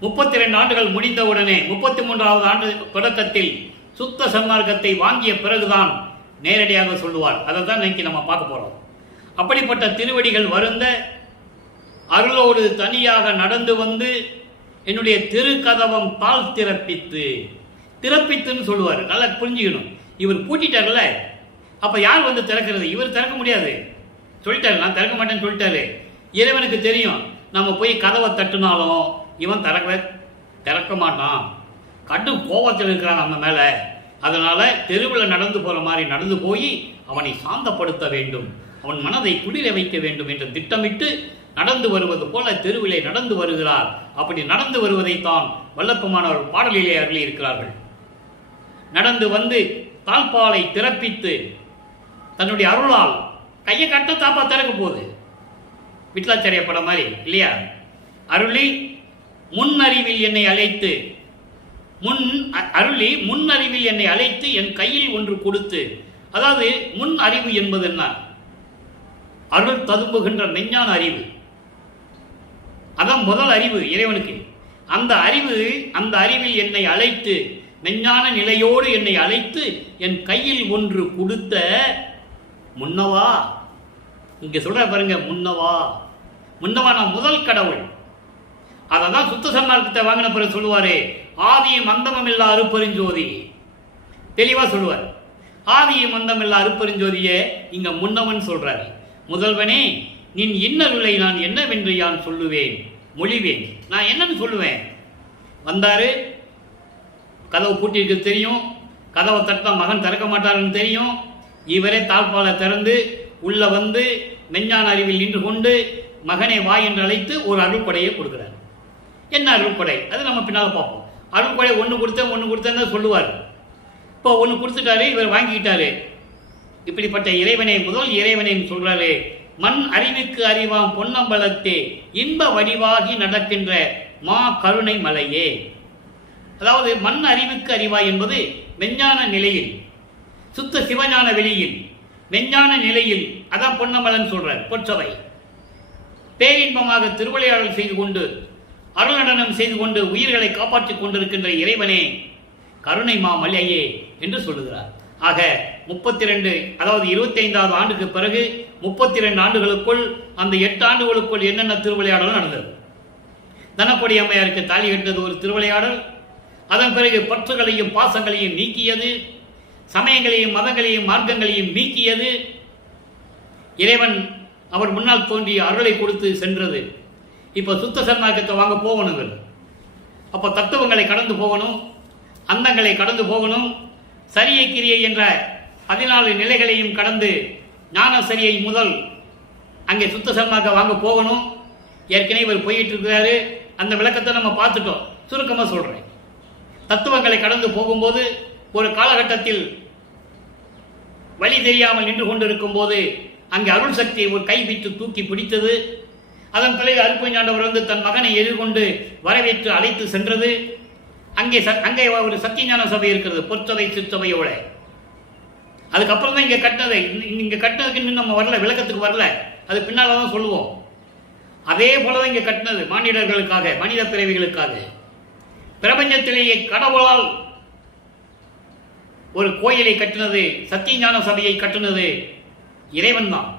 32 ஆண்டுகள் முடிந்தவுடனே 33வது ஆண்டு தொடக்கத்தில் சுத்த சன்மார்க்கத்தை வாங்கிய பிறகுதான் நேரடியாக சொல்லுவார். அதை தான் இன்னைக்கு நம்ம பார்க்க போறோம். அப்படிப்பட்ட திருவடிகள் வருந்த அருளோடு தனியாக நடந்து வந்து என்னுடைய திருக்கதவம் தாழ் திறப்பித்துன்னு சொல்லுவார். நல்லா புரிஞ்சுக்கணும். இவர் பூட்டிட்டார்ல, அப்ப யார் வந்து திறக்கிறது? இவர் திறக்க முடியாது, சொல்லிட்டாரு. நான் திறக்க மாட்டேன்னு சொல்லிட்டாரு. இறைவனுக்கு தெரியும், நம்ம போய் கதவை தட்டுனாலும் இவன் திறக்க மாட்டான், கடும் கோபத்தில் இருக்கிறான் நம்ம மேல. அதனால தெருவில் நடந்து போற மாதிரி நடந்து போய் அவனை சாந்தப்படுத்த வேண்டும், அவன் மனதை குளிர வைக்க வேண்டும் என்று திட்டமிட்டு நடந்து வருவது போல தெருவிலே நடந்து வருகிறார். அப்படி நடந்து வருவதைத்தான் வல்லப்பெருமானவர் பாடலிலே அருளி இருக்கிறார்கள். நடந்து வந்து தாழ்பாலை திறப்பித்து தன்னுடைய அருளால் கையை கட்ட தாப்பா திறக்க போகுது. விட்லாச்சாரிய படம் மாதிரி இல்லையா? அருளி முன்னறிவில் என்னை அழைத்து முன்னறிவில் என்னை அழைத்து என் கையில் ஒன்று கொடுத்து. அதாவது முன் அறிவு என்பது என்ன? அருள் ததும்புகின்ற மெஞ்ஞான அறிவு. அதான் முதல் அறிவு இறைவனுக்கு. அந்த அறிவில் என்னை அழைத்து, மெஞ்ஞான நிலையோடு என்னை அழைத்து என் கையில் ஒன்று கொடுத்த முன்னவா. இங்க சொல்ற பாருங்க, முன்னவா நான் முதல் கடவுள். அததான் சுத்த சன்மார்க்கத்தை வாங்கின பிறகு சொல்லுவாரு, ஆதியும் அந்தமும் இல்லா அருட்பெருஞ்சோதி. தெளிவா சொல்லுவார். ஆதியும் அந்தம் இல்லா அருட்பெருஞ்சோதியே இங்க முன்னவன் சொல்றாரு. முதல்வனே, நின் இன்னருளை நான் என்னவென்று யான் சொல்லுவேன், மொழிவேன். நான் என்னன்னு சொல்லுவேன்? வந்தாரு, கதவு பூட்டிருக்கு தெரியும், கதவை தட்டா மகன் திறக்க மாட்டாருன்னு தெரியும். இவரே தாழ்பாலை திறந்து உள்ள வந்து மெஞ்ஞான அறிவில் நின்று கொண்டு மகனை வா என்று அழைத்து ஒரு அருள்கொடையை கொடுக்கிறார். என்ன அருள்கொடை? அது நம்ம பின்னால் பார்ப்போம். அருள்கொடை ஒன்று கொடுத்தேன்னு சொல்லுவார். இப்போ ஒன்று கொடுத்துட்டாரு, இவர் வாங்கிக்கிட்டாரு. இப்படிப்பட்ட இறைவனை முதல் இறைவனின் சொல்றாரு, மண் அறிவுக்கு அறிவாம் பொன்னம்பலத்தே இன்ப வடிவாகி நடக்கின்ற மா கருணை மலையே. அதாவது மண் அறிவுக்கு அறிவா என்பது மெஞ்ஞான நிலையில், சுத்த சிவஞான வெளியில், மெஞ்ஞான நிலையில். அதான் பொன்னம்பலன் சொல்றார். பொற்சபை பேரின்பமாக திருவிளையாடல் செய்து கொண்டு அருள் நடனம் செய்து கொண்டு உயிர்களை காப்பாற்றிக் கொண்டிருக்கின்ற இறைவனே கருணை மாமலையே என்று சொல்லுகிறார். ஆக 32, அதாவது 25வது ஆண்டுக்கு பிறகு 32 ஆண்டுகளுக்குள், அந்த 8 ஆண்டுகளுக்குள் என்னென்ன திருவிளையாடலும் நடந்தது. தனப்பொடி அம்மையாருக்கு தாலி கட்டினது ஒரு திருவிளையாடல். அதன் பிறகு பற்றுகளையும் பாசங்களையும் நீக்கியது, சமயங்களையும் மதங்களையும் மார்க்கங்களையும் நீக்கியது. இறைவன் அவர் முன்னால் தோன்றி அருளை கொடுத்து சென்றது. இப்ப சுத்த சன்மார்க்கத்தை வாங்க போகணும். அப்ப தத்துவங்களை கடந்து போகணும், அந்தங்களை கடந்து போகணும், சரியை கிரியை என்ற 14 நிலைகளையும் கடந்து ஞான சரியை முதல் அங்கே சுத்த சன்மார்க்க வாங்க போகணும். ஏற்கனவே இவர் போயிட்டு இருக்கிறாரு. அந்த விளக்கத்தை நம்ம பார்த்துட்டோம். சுருக்கமாக சொல்றேன். தத்துவங்களை கடந்து போகும்போது ஒரு காலகட்டத்தில் வழி தெரியாமல் நின்று கொண்டிருக்கும் போது அங்கே அருள் சக்தியை ஒரு கை விட்டு தூக்கி பிடித்தது. அதன் பிறகு அருட்பெருஞ்சாண்டவர் வந்து தன் மகனை எதிர்கொண்டு வரவேற்று அழைத்து சென்றது. அங்கே ஒரு சத்தியஞான சபை இருக்கிறது, பொற்சபை சிற்சபையோட. அதுக்கப்புறம் தான் இங்க கட்டினதை. இங்க கட்டினதுக்கு இன்னும் நம்ம வரல, விளக்கத்துக்கு வரல, அது பின்னால தான் சொல்லுவோம். அதே போலதான் இங்க கட்டினது மானிடர்களுக்காக, மனித பிறவிகளுக்காக. பிரபஞ்சத்திலேயே கடவுளால் ஒரு கோயிலை கட்டினது, சத்தியஞான சபையை கட்டினது இறைவன் தான்.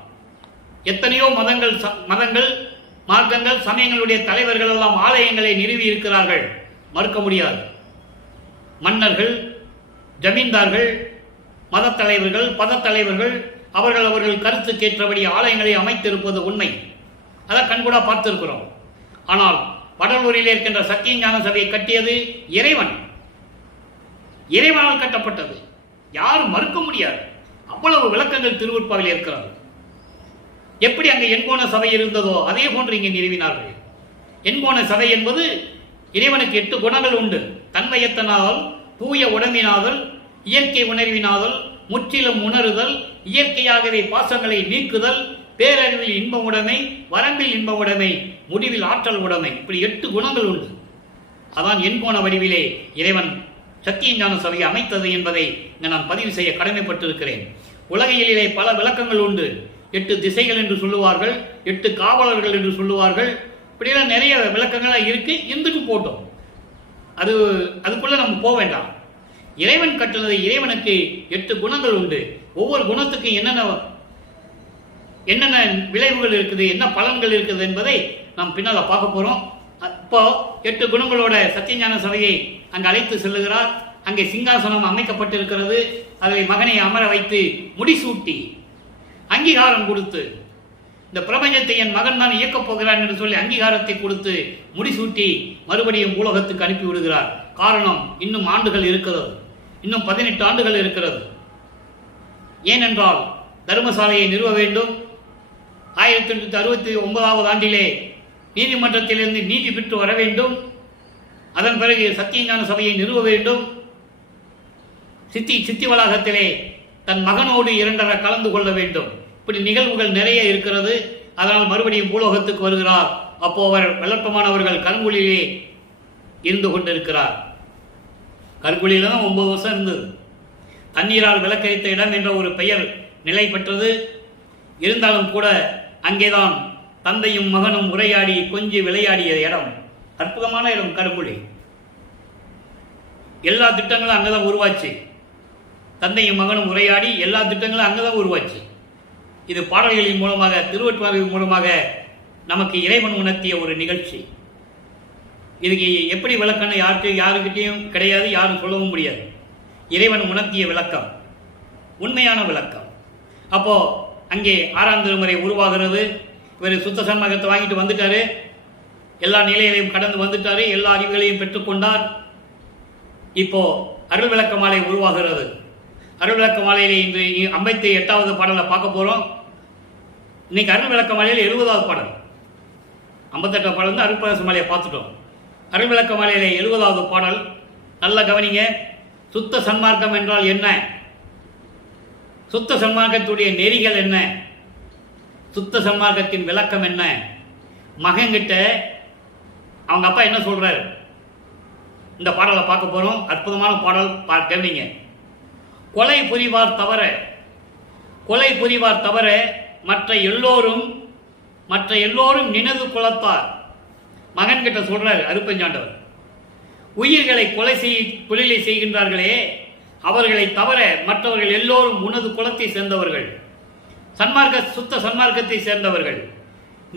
எத்தனையோ மதங்கள் மார்க்கங்கள் சமயங்களுடைய தலைவர்கள் எல்லாம் ஆலயங்களை நிறுவி இருக்கிறார்கள், மறுக்க முடியாது. மன்னர்கள், ஜமீன்தார்கள், மத தலைவர்கள், பத தலைவர்கள் அவர்கள் கருத்துக்கேற்றபடி ஆலயங்களை அமைத்திருப்பது உண்மை. அதை கண்கூடா பார்த்திருக்கிறோம். ஆனால் வடலூரில் இருக்கின்ற சத்தியஞான சபையை கட்டியது இறைவனால் கட்டப்பட்டது. யாரும் மறுக்க முடியாது. அவ்வளவு விளக்கங்கள் திருவுற்பாவில் இருக்கிறது. எப்படி அங்கே எண்கோண சபை இருந்ததோ அதே போன்று இங்கே நிறுவினார்கள். எண்கோண சபை என்பது இறைவனுக்கு 8 குணங்கள் உண்டு. தன்மையத்தனாதல், தூய உடம்பினாதல், இயற்கை உணர்வினாதல், முற்றிலும் உணருதல், இயற்கையாகவே பாசங்களை நீக்குதல், பேரறிவில் இன்ப உடைமை, வரம்பில் இன்ப உடைமை, முடிவில் ஆற்றல் உடைமை. இப்படி 8 குணங்கள் உண்டு. அதான் எண்கோண வடிவிலே இறைவன் சத்திய ஞான சபையை அமைத்தது என்பதை நான் பதிவு செய்ய கடமைப்பட்டிருக்கிறேன். உலகியலிலே பல விளக்கங்கள் உண்டு. 8 திசைகள் என்று சொல்லுவார்கள், 8 காவலர்கள் என்று சொல்லுவார்கள். இப்படியெல்லாம் நிறைய விளக்கங்கள்லாம் இருக்கு. இருந்துட்டு போட்டோம், அதுக்குள்ள நம்ம போக வேண்டாம். இறைவன் கட்டுனது, இறைவனுக்கு 8 குணங்கள் உண்டு. ஒவ்வொரு குணத்துக்கு என்னென்ன விளைவுகள் இருக்குது, என்ன பலன்கள் இருக்குது என்பதை நாம் பின்னால் பார்க்க போறோம். இப்போ 8 குணங்களோட சத்தியஞான சபையை அங்கு அழைத்து செல்லுகிறார். அங்கே சிங்காசனம் அமைக்கப்பட்டிருக்கிறது. அதை மகனை அமர வைத்து முடிசூட்டி அங்கீகாரம் கொடுத்து, இந்த பிரபஞ்சத்தை என் மகன் தான் இயக்கப் போகிறான் என்று சொல்லி அங்கீகாரத்தை கொடுத்து முடிசூட்டி மறுபடியும் உலகத்துக்கு அனுப்பி விடுகிறார். காரணம், இன்னும் ஆண்டுகள் இருக்கிறது, இன்னும் 18 ஆண்டுகள் இருக்கிறது. ஏனென்றால் தர்மசாலையை நிறுவ வேண்டும். 1869 ஆண்டிலே நீதிமன்றத்திலிருந்து நீதி பெற்று வர வேண்டும். அதன் பிறகு சத்தியஞான சபையை நிறுவ வேண்டும். சித்தி வளாகத்திலே தன் மகனோடு 2.5 கலந்து கொள்ள வேண்டும். இப்படி நிகழ்வுகள் நிறைய இருக்கிறது. அதனால் மறுபடியும் பூலோகத்துக்கு வருகிறார். அப்போ அவர் வளர்ப்பமானவர்கள் கருங்குழியிலே இருந்து கொண்டிருக்கிறார். கருங்குழியில தான் 9 வருஷம் இருந்தது. தண்ணீரால் விளக்கரித்த இடம் என்ற ஒரு பெயர் நிலை பெற்றது. இருந்தாலும் கூட அங்கேதான் தந்தையும் மகனும் உரையாடி கொஞ்சி விளையாடிய இடம். அற்புதமான இடம் கருங்குழி. எல்லா திட்டங்களும் அங்கதான் உருவாச்சு. தந்தையும் மகனும் உரையாடி எல்லா திட்டங்களும் அங்கதான் உருவாச்சு. இது பாடல்களின் மூலமாக, திருவற்றுவாரின் மூலமாக நமக்கு இறைவன் உணர்த்திய ஒரு நிகழ்ச்சி. இதுக்கு எப்படி விளக்கம்னு யாருக்கிட்டையும் கிடையாது, யாரும் சொல்லவும் முடியாது. இறைவன் உணர்த்திய விளக்கம், உண்மையான விளக்கம். அப்போ அங்கே 6ஆம் திருமுறை உருவாகிறது. இவர் சுத்த சன்மார்க்கத்தை வாங்கிட்டு வந்துட்டாரு, எல்லா நிலைகளையும் கடந்து வந்துட்டாரு, எல்லா அறிவுகளையும் பெற்றுக்கொண்டார். இப்போ அருள் விளக்க மாலை உருவாகிறது. அருள் விளக்க மாலையிலே இன்று 58வது பாடலை பார்க்க போறோம். இன்னைக்கு அருள் விளக்க மாலையில் 70வது பாடல். 58 பாடல் வந்து அருள் பிரகாச மாலையை பார்த்துட்டோம். அருள் விளக்க மாலையிலே 70வது பாடல். நல்ல கவனிங்க. சுத்த சன்மார்க்கம் என்றால் என்ன? சுத்த சன்மார்க்கத்துடைய நெறிகள் என்ன? சுத்த சன்மார்க்கத்தின் விளக்கம் என்ன? மகன்கிட்ட அவங்க அப்பா என்ன சொல்றாரு? இந்த பாடலை பார்க்க போறோம். அற்புதமான பாடல், கவனிங்க. கொலை புரிவார் தவிர மற்ற எல்லோரும் நினது குலத்தார். மகன்கிட்ட சொல்றாரு அருப்பஞ்சாண்டவர், உயிர்களை கொலை செய்கின்றார்களே, அவர்களை தவிர மற்றவர்கள் எல்லோரும் உனது குலத்தை சேர்ந்தவர்கள், சுத்த சன்மார்க்கத்தை சேர்ந்தவர்கள்.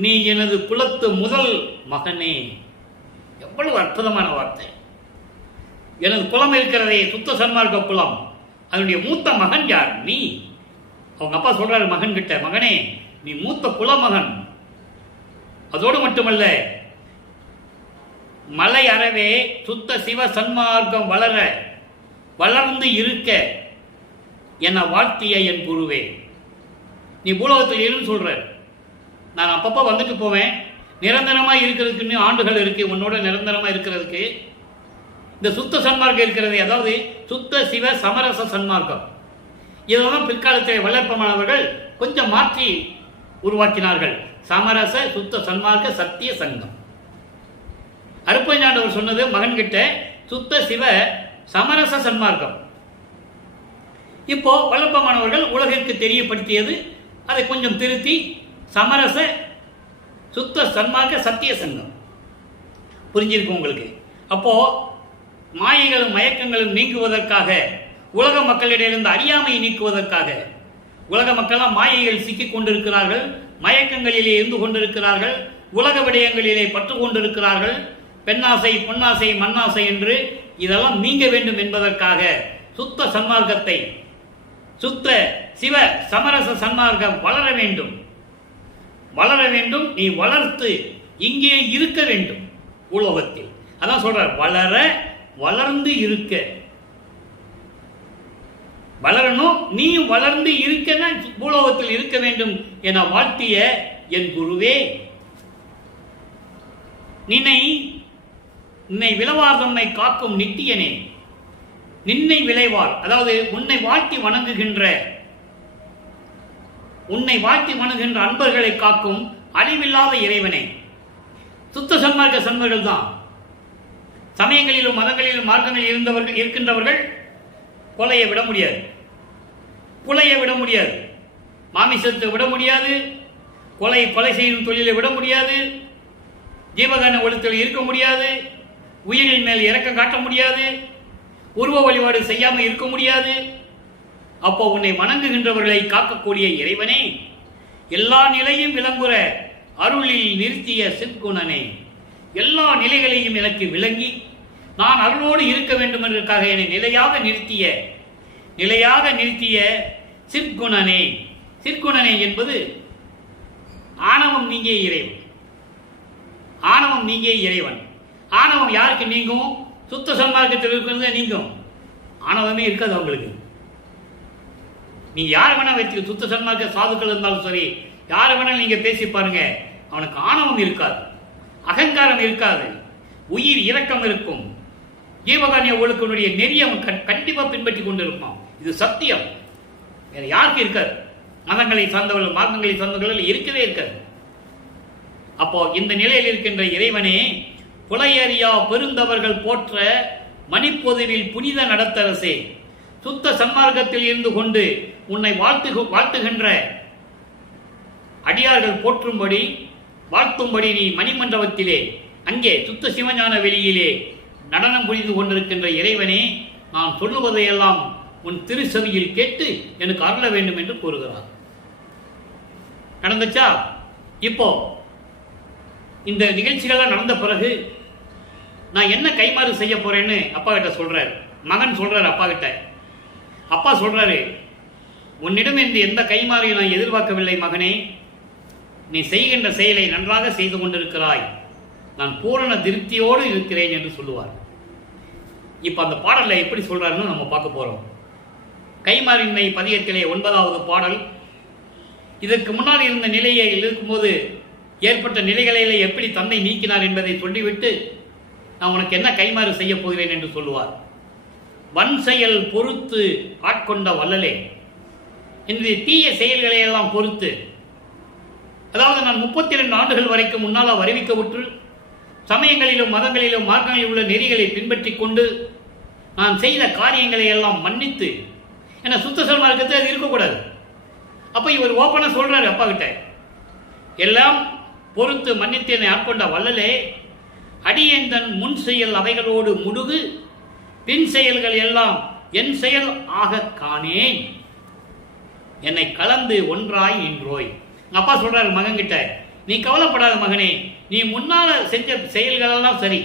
நீ எனது குலத்து முதல் மகனே. எவ்வளவு அற்புதமான வார்த்தை! எனது குலம் இருக்கிறதே, சுத்த சன்மார்க்க குலம், அதனுடைய மூத்த மகன் யார்? நீ. அவங்க அப்பா சொல்றாரு மகன் கிட்ட, மகனே நீ மூத்த குலமகன். அதோடு மட்டுமல்ல, மலை அறவே சுத்த சிவ சன்மார்க்கம் வளர்ந்து இருக்க என வாழ்த்திய என் குருவே. நீ பூலோகத்தில் இருந்து சொல்ற, நான் அப்பப்போ வந்துட்டு போவேன், நிரந்தரமா இருக்கிறதுக்கு ஆண்டுகள் இருக்கு, உன்னோட நிரந்தரமா இருக்கிறதுக்கு. இந்த சுத்த சன்மார்க்கம் இருக்கிறது, அதாவது சுத்த சிவ சமரச சன்மார்க்கம், இதெல்லாம் பிற்காலத்தில் வளர்ப்பமானவர்கள் கொஞ்சம் மாற்றி உருவாக்கினார்கள். சமரச சுத்த சன்மார்க்க சத்திய சங்கம். அருப்பஞ்சாண்டவர் சொன்னது மகன்கிட்ட சுத்த சிவ சமரச சன்மார்க்கம். இப்போ வளர்ப்பமானவர்கள் உலகிற்கு தெரியப்படுத்தியது, அதை கொஞ்சம் திருத்தி சமரச சுத்த சன்மார்க்க சத்திய சங்கம். புரிஞ்சிருக்கும் உங்களுக்கு. அப்போ மாயைகளும் மயக்கங்களும் நீங்குவதற்காக, உலக மக்களிடையிலிருந்து அறியாமையை நீக்குவதற்காக, உலக மக்கள்லாம் மாயைகள் சிக்கிக் கொண்டிருக்கிறார்கள், மயக்கங்களிலே இருந்து கொண்டிருக்கிறார்கள், உலக விடயங்களிலே பற்று கொண்டிருக்கிறார்கள், பெண்ணாசை பொன்னாசை மண்ணாசை என்று இதெல்லாம் நீங்க வேண்டும் என்பதற்காக சுத்த சன்மார்க்கத்தை, சுத்த சிவ சமரச சன்மார்க்கம் வளர வேண்டும். நீ வளர்த்து இங்கே இருக்க வேண்டும் உலோகத்தில். அதான் சொல்றார், வளர்ந்து இருக்க. வளரணும், நீ வளர்ந்து இருக்க, பூலோகத்தில் இருக்க வேண்டும் என வாழ்த்திய என் குருவே. நின்னை விளைவார் நம்மை காக்கும் நித்தியனே. நின்னை விளைவார், அதாவது உன்னை வாழ்த்தி வணங்குகின்ற, உன்னை வாழ்த்தி வணங்குகின்ற அன்பர்களை காக்கும் அழிவில்லாத இறைவனே. சுத்த சன்மார்க்க சன்மர்கள் தான். சமயங்களிலும் மதங்களிலும் மார்க்கங்களில் இருக்கின்றவர்கள் கொலையை விட முடியாது, புலையை விட முடியாது, மாமிசத்தை விட முடியாது, கொலை செய்யும் தொழிலை விட முடியாது, ஜீவகான ஒழுத்தில் இருக்க முடியாது, உயிரின் மேல் இரக்கம் காட்ட முடியாது, உருவ வழிபாடு செய்யாமல் இருக்க முடியாது. அப்போ உன்னை வணங்குகின்றவர்களை காக்கக்கூடிய இறைவனே, எல்லா நிலையும் விளங்குற அருளில் நிறுத்திய சிற்குணனே, எல்லா நிலைகளையும் எனக்கு விளங்கி நான் அருளோடு இருக்க வேண்டும் என்பதற்காக என்னை நிலையாக நிறுத்திய சிற்குணனே. சிற்குணனே என்பது ஆணவம் நீங்கிய இறைவன். ஆணவம் நீங்கிய இறைவன். ஆணவம் யாருக்கு நீங்கும்? சுத்த சன்மார்க்கத்தில் இருக்கிறது நீங்கும். ஆணவமே இருக்காது அவங்களுக்கு. நீ யார் வேணா வைத்து சுத்த சன்மார்க்க சாதுக்கள் இருந்தாலும் சரி, யார் வேணாலும் நீங்க பேசி பாருங்க, அவனுக்கு ஆணவம் இருக்காது, அகங்காரம் இருக்காது, உயிர் இரக்கம் இருக்கும், ஜீவகானிய ஒழுக்கனுடைய நெறியை அவன் கண்டிப்பா பின்பற்றி கொண்டிருப்பான். இது சத்தியம். வேற யாருக்கு இருக்காது. மதங்களை சார்ந்தவர்கள் மார்க்கங்களை சார்ந்தவர்கள் இருக்கவே இருக்காது. அப்போ இந்த நிலையில் இருக்கின்ற இறைவனே, புலையறியா பெருந்தவர்கள் போற்ற மணிப்பொதுவில் புனித நடத்தரசே, சுத்த சன்மார்க்கத்தில் இருந்து கொண்டு உன்னை வாழ்த்துகின்ற அடியார்கள் போற்றும்படி வாழ்த்தும்படி நீ மணிமண்டபத்திலே அங்கே சுத்த சிவஞான வெளியிலே நடனம் புரிந்து கொண்டிருக்கின்ற இறைவனே, நான் சொல்லுவதையெல்லாம் உன் திருச்செவியில் கேட்டு எனக்கு அருள வேண்டும் என்று கூறுகிறார். நடந்துச்சா? இப்போ இந்த நிகழ்ச்சிகள்லாம் நடந்த பிறகு நான் என்ன கைமாறு செய்ய போறேன்னு அப்பா கிட்ட சொல்றாரு. மகன் சொல்றாரு அப்பா கிட்ட. அப்பா சொல்றாரு, உன்னிடம் இருந்து எந்த கைமாறையும் நான் எதிர்பார்க்கவில்லை மகனே, நீ செய்கின்ற செயலை நன்றாக செய்து கொண்டிருக்கிறாய், நான் பூரண திருப்தியோடு இருக்கிறேன் என்று சொல்லுவார். இப்ப அந்த பாடல்ல எப்படி சொல்றாருன்னு நம்ம பார்க்க போறோம். கைமாறின்மை பதியத்திலே 9வது பாடல். இதற்கு முன்னால் இருந்த நிலையை இருக்கும்போது ஏற்பட்ட நிலைகளை எப்படி தந்தை நீக்கினார் என்பதை சொல்லிவிட்டு நான் உனக்கு என்ன கைமாறு செய்ய போகிறேன் என்று சொல்லுவார். வன் செயல் பொறுத்து ஆட்கொண்ட வல்லலே, என்னுடைய தீய செயல்களை எல்லாம் பொறுத்து, அதாவது நான் 32 ஆண்டுகள் வரைக்கும் முன்னால் அறிவிக்கப்பட்டு சமயங்களிலும் மதங்களிலும் மார்க்கங்களில் உள்ள நெறிகளை பின்பற்றி கொண்டு நான் செய்த காரியங்களை எல்லாம் மன்னித்து, ஏன்னா சுத்த சன்மார்க்கத்தை அது இருக்கக்கூடாது. அப்ப இவர் ஓப்பனா சொல்றாரு அப்பா கிட்ட, எல்லாம் பொறுத்து மன்னித்து என்னை ஆட்கொண்ட வல்லலே, அடியேந்தன் முன் செயல் அவைகளோடு முடுகு, பின் செயல்கள் எல்லாம் என் செயல் ஆக காணேன், என்னை கலந்து ஒன்றாய் நின்றோய். அப்பா சொல்றாரு மகன் கிட்ட, நீ கவலைப்படாத மகனே, நீ முன்னால செஞ்ச செயல்கள் எல்லாம் சரி,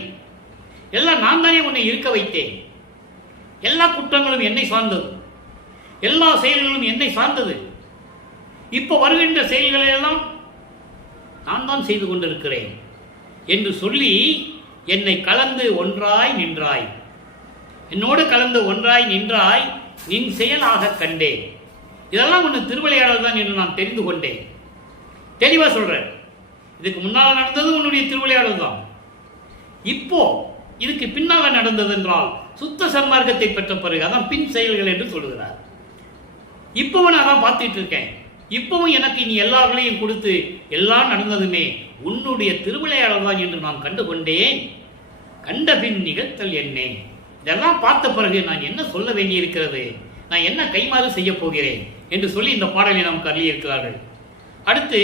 எல்லாம் நான் தானே உன்னை இருக்க வைத்தேன், எல்லா குற்றங்களும் என்னை சார்ந்தது, எல்லா செயல்களும் என்னை சார்ந்தது, இப்போ வருகின்ற செயல்களை எல்லாம் நான் தான் செய்து கொண்டிருக்கிறேன் என்று சொல்லி என்னை கலந்து ஒன்றாய் நின்றாய், என்னோடு கலந்து ஒன்றாய் நின்றாய், நின் செயலாக கண்டேன். இதெல்லாம் ஒன்று திருவிளையாடல் தான் என்று நான் தெரிந்து கொண்டேன். தெளிவா சொல்றேன். இதுக்கு முன்னால் நடந்தது உன்னுடைய திருவிளையாடல் தான். இப்போ இதுக்கு பின்னால் நடந்தது என்றால் சுத்த சன்மார்க்கத்தை பெற்ற பிறகு அதான் பின் செயல்கள் என்று சொல்லுகிறார். இப்பவும் நான் அதான் பார்த்துட்டு இருக்கேன். இப்பவும் எனக்கு நீ எல்லார்களையும் கொடுத்து எல்லாம் நடந்ததுமே உன்னுடைய திருவிளையாடல் தான் என்று நான் கண்டுகொண்டேன். கண்ட பின் நிகழ்த்தல் என்னே, இதெல்லாம் பார்த்த பிறகு நான் என்ன சொல்ல வேண்டியிருக்கிறது, நான் என்ன கைமாறு செய்ய போகிறேன் என்று சொல்லி இந்த பாடலை நமக்கு அருளியிருக்கிறார்கள். அடுத்து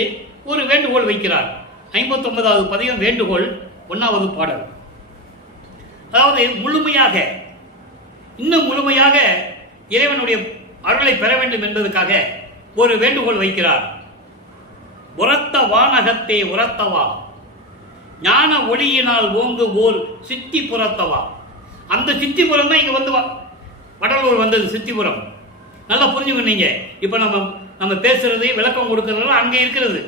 ஒரு வேண்டுகோள் வைக்கிறார். 59வது பதிகம் வேண்டுகோள் 1வது பாடல். அதாவது முழுமையாக, இன்னும் முழுமையாக இறைவனுடைய அருளை பெற வேண்டும் என்பதற்காக ஒரு வேண்டுகோள் வைக்கிறார். உரத்த வானகத்தே உரத்தவா, ஞான ஒளியினால் ஓங்கு ஓர் சித்தி புறத்தவா. அந்த சித்திபுரம் தான் இங்க வந்து வடலூர் வந்தது. சித்திபுரம் நல்லா புரிஞ்சுக்கணும். நீங்க இப்ப நம்ம பேசுறது விளக்கம் கொடுக்கறது அங்க இருக்கிறது.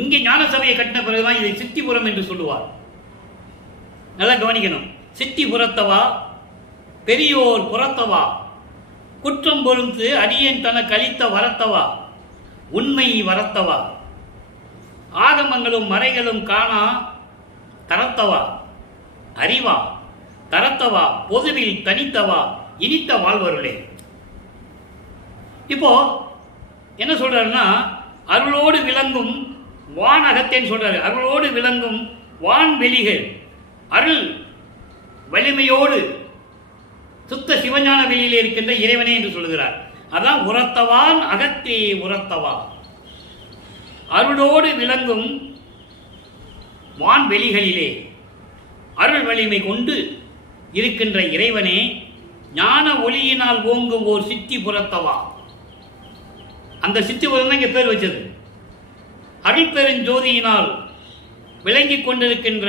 இங்கே ஞான சபையை கட்டின பிறகுதான் இதை சித்திபுரம் என்று சொல்லுவார். நல்லா கவனிக்கணும். சித்தி புறத்தவா, பெரியோர் புறத்தவா, குற்றம் பொறுத்து அடியேன் தன கழித்த வரத்தவா, உண்மை வரத்தவா, ஆகமங்களும் மறைகளும் காணா தரத்தவா, அறிவா தரத்தவா, பொதுவில் தனித்தவா, இனித்த வாழ்வருளே. இப்போ என்ன சொல்றாருன்னா, அருளோடு விளங்கும் வான் அகத்தேன்னு சொல்றாரு. அருளோடு விளங்கும் வான்வெளிகள், அருள் வலிமையோடு சுத்த சிவஞான வெளியிலே இருக்கின்ற இறைவனே என்று சொல்லுகிறார். அதான் உரத்தவான் அகத்தே உரத்தவா. அருளோடு விளங்கும் வான்வெளிகளிலே அருள் வலிமை கொண்டு இருக்கின்ற இறைவனே, ஞான ஒளியினால் ஓங்கும் ஓர் சித்தி புறத்தவா. அந்த சித்திபுரம் தான் இங்கே பேர் வச்சது. அடிப்பெருஞ்சோதியினால் விளங்கிக் கொண்டிருக்கின்ற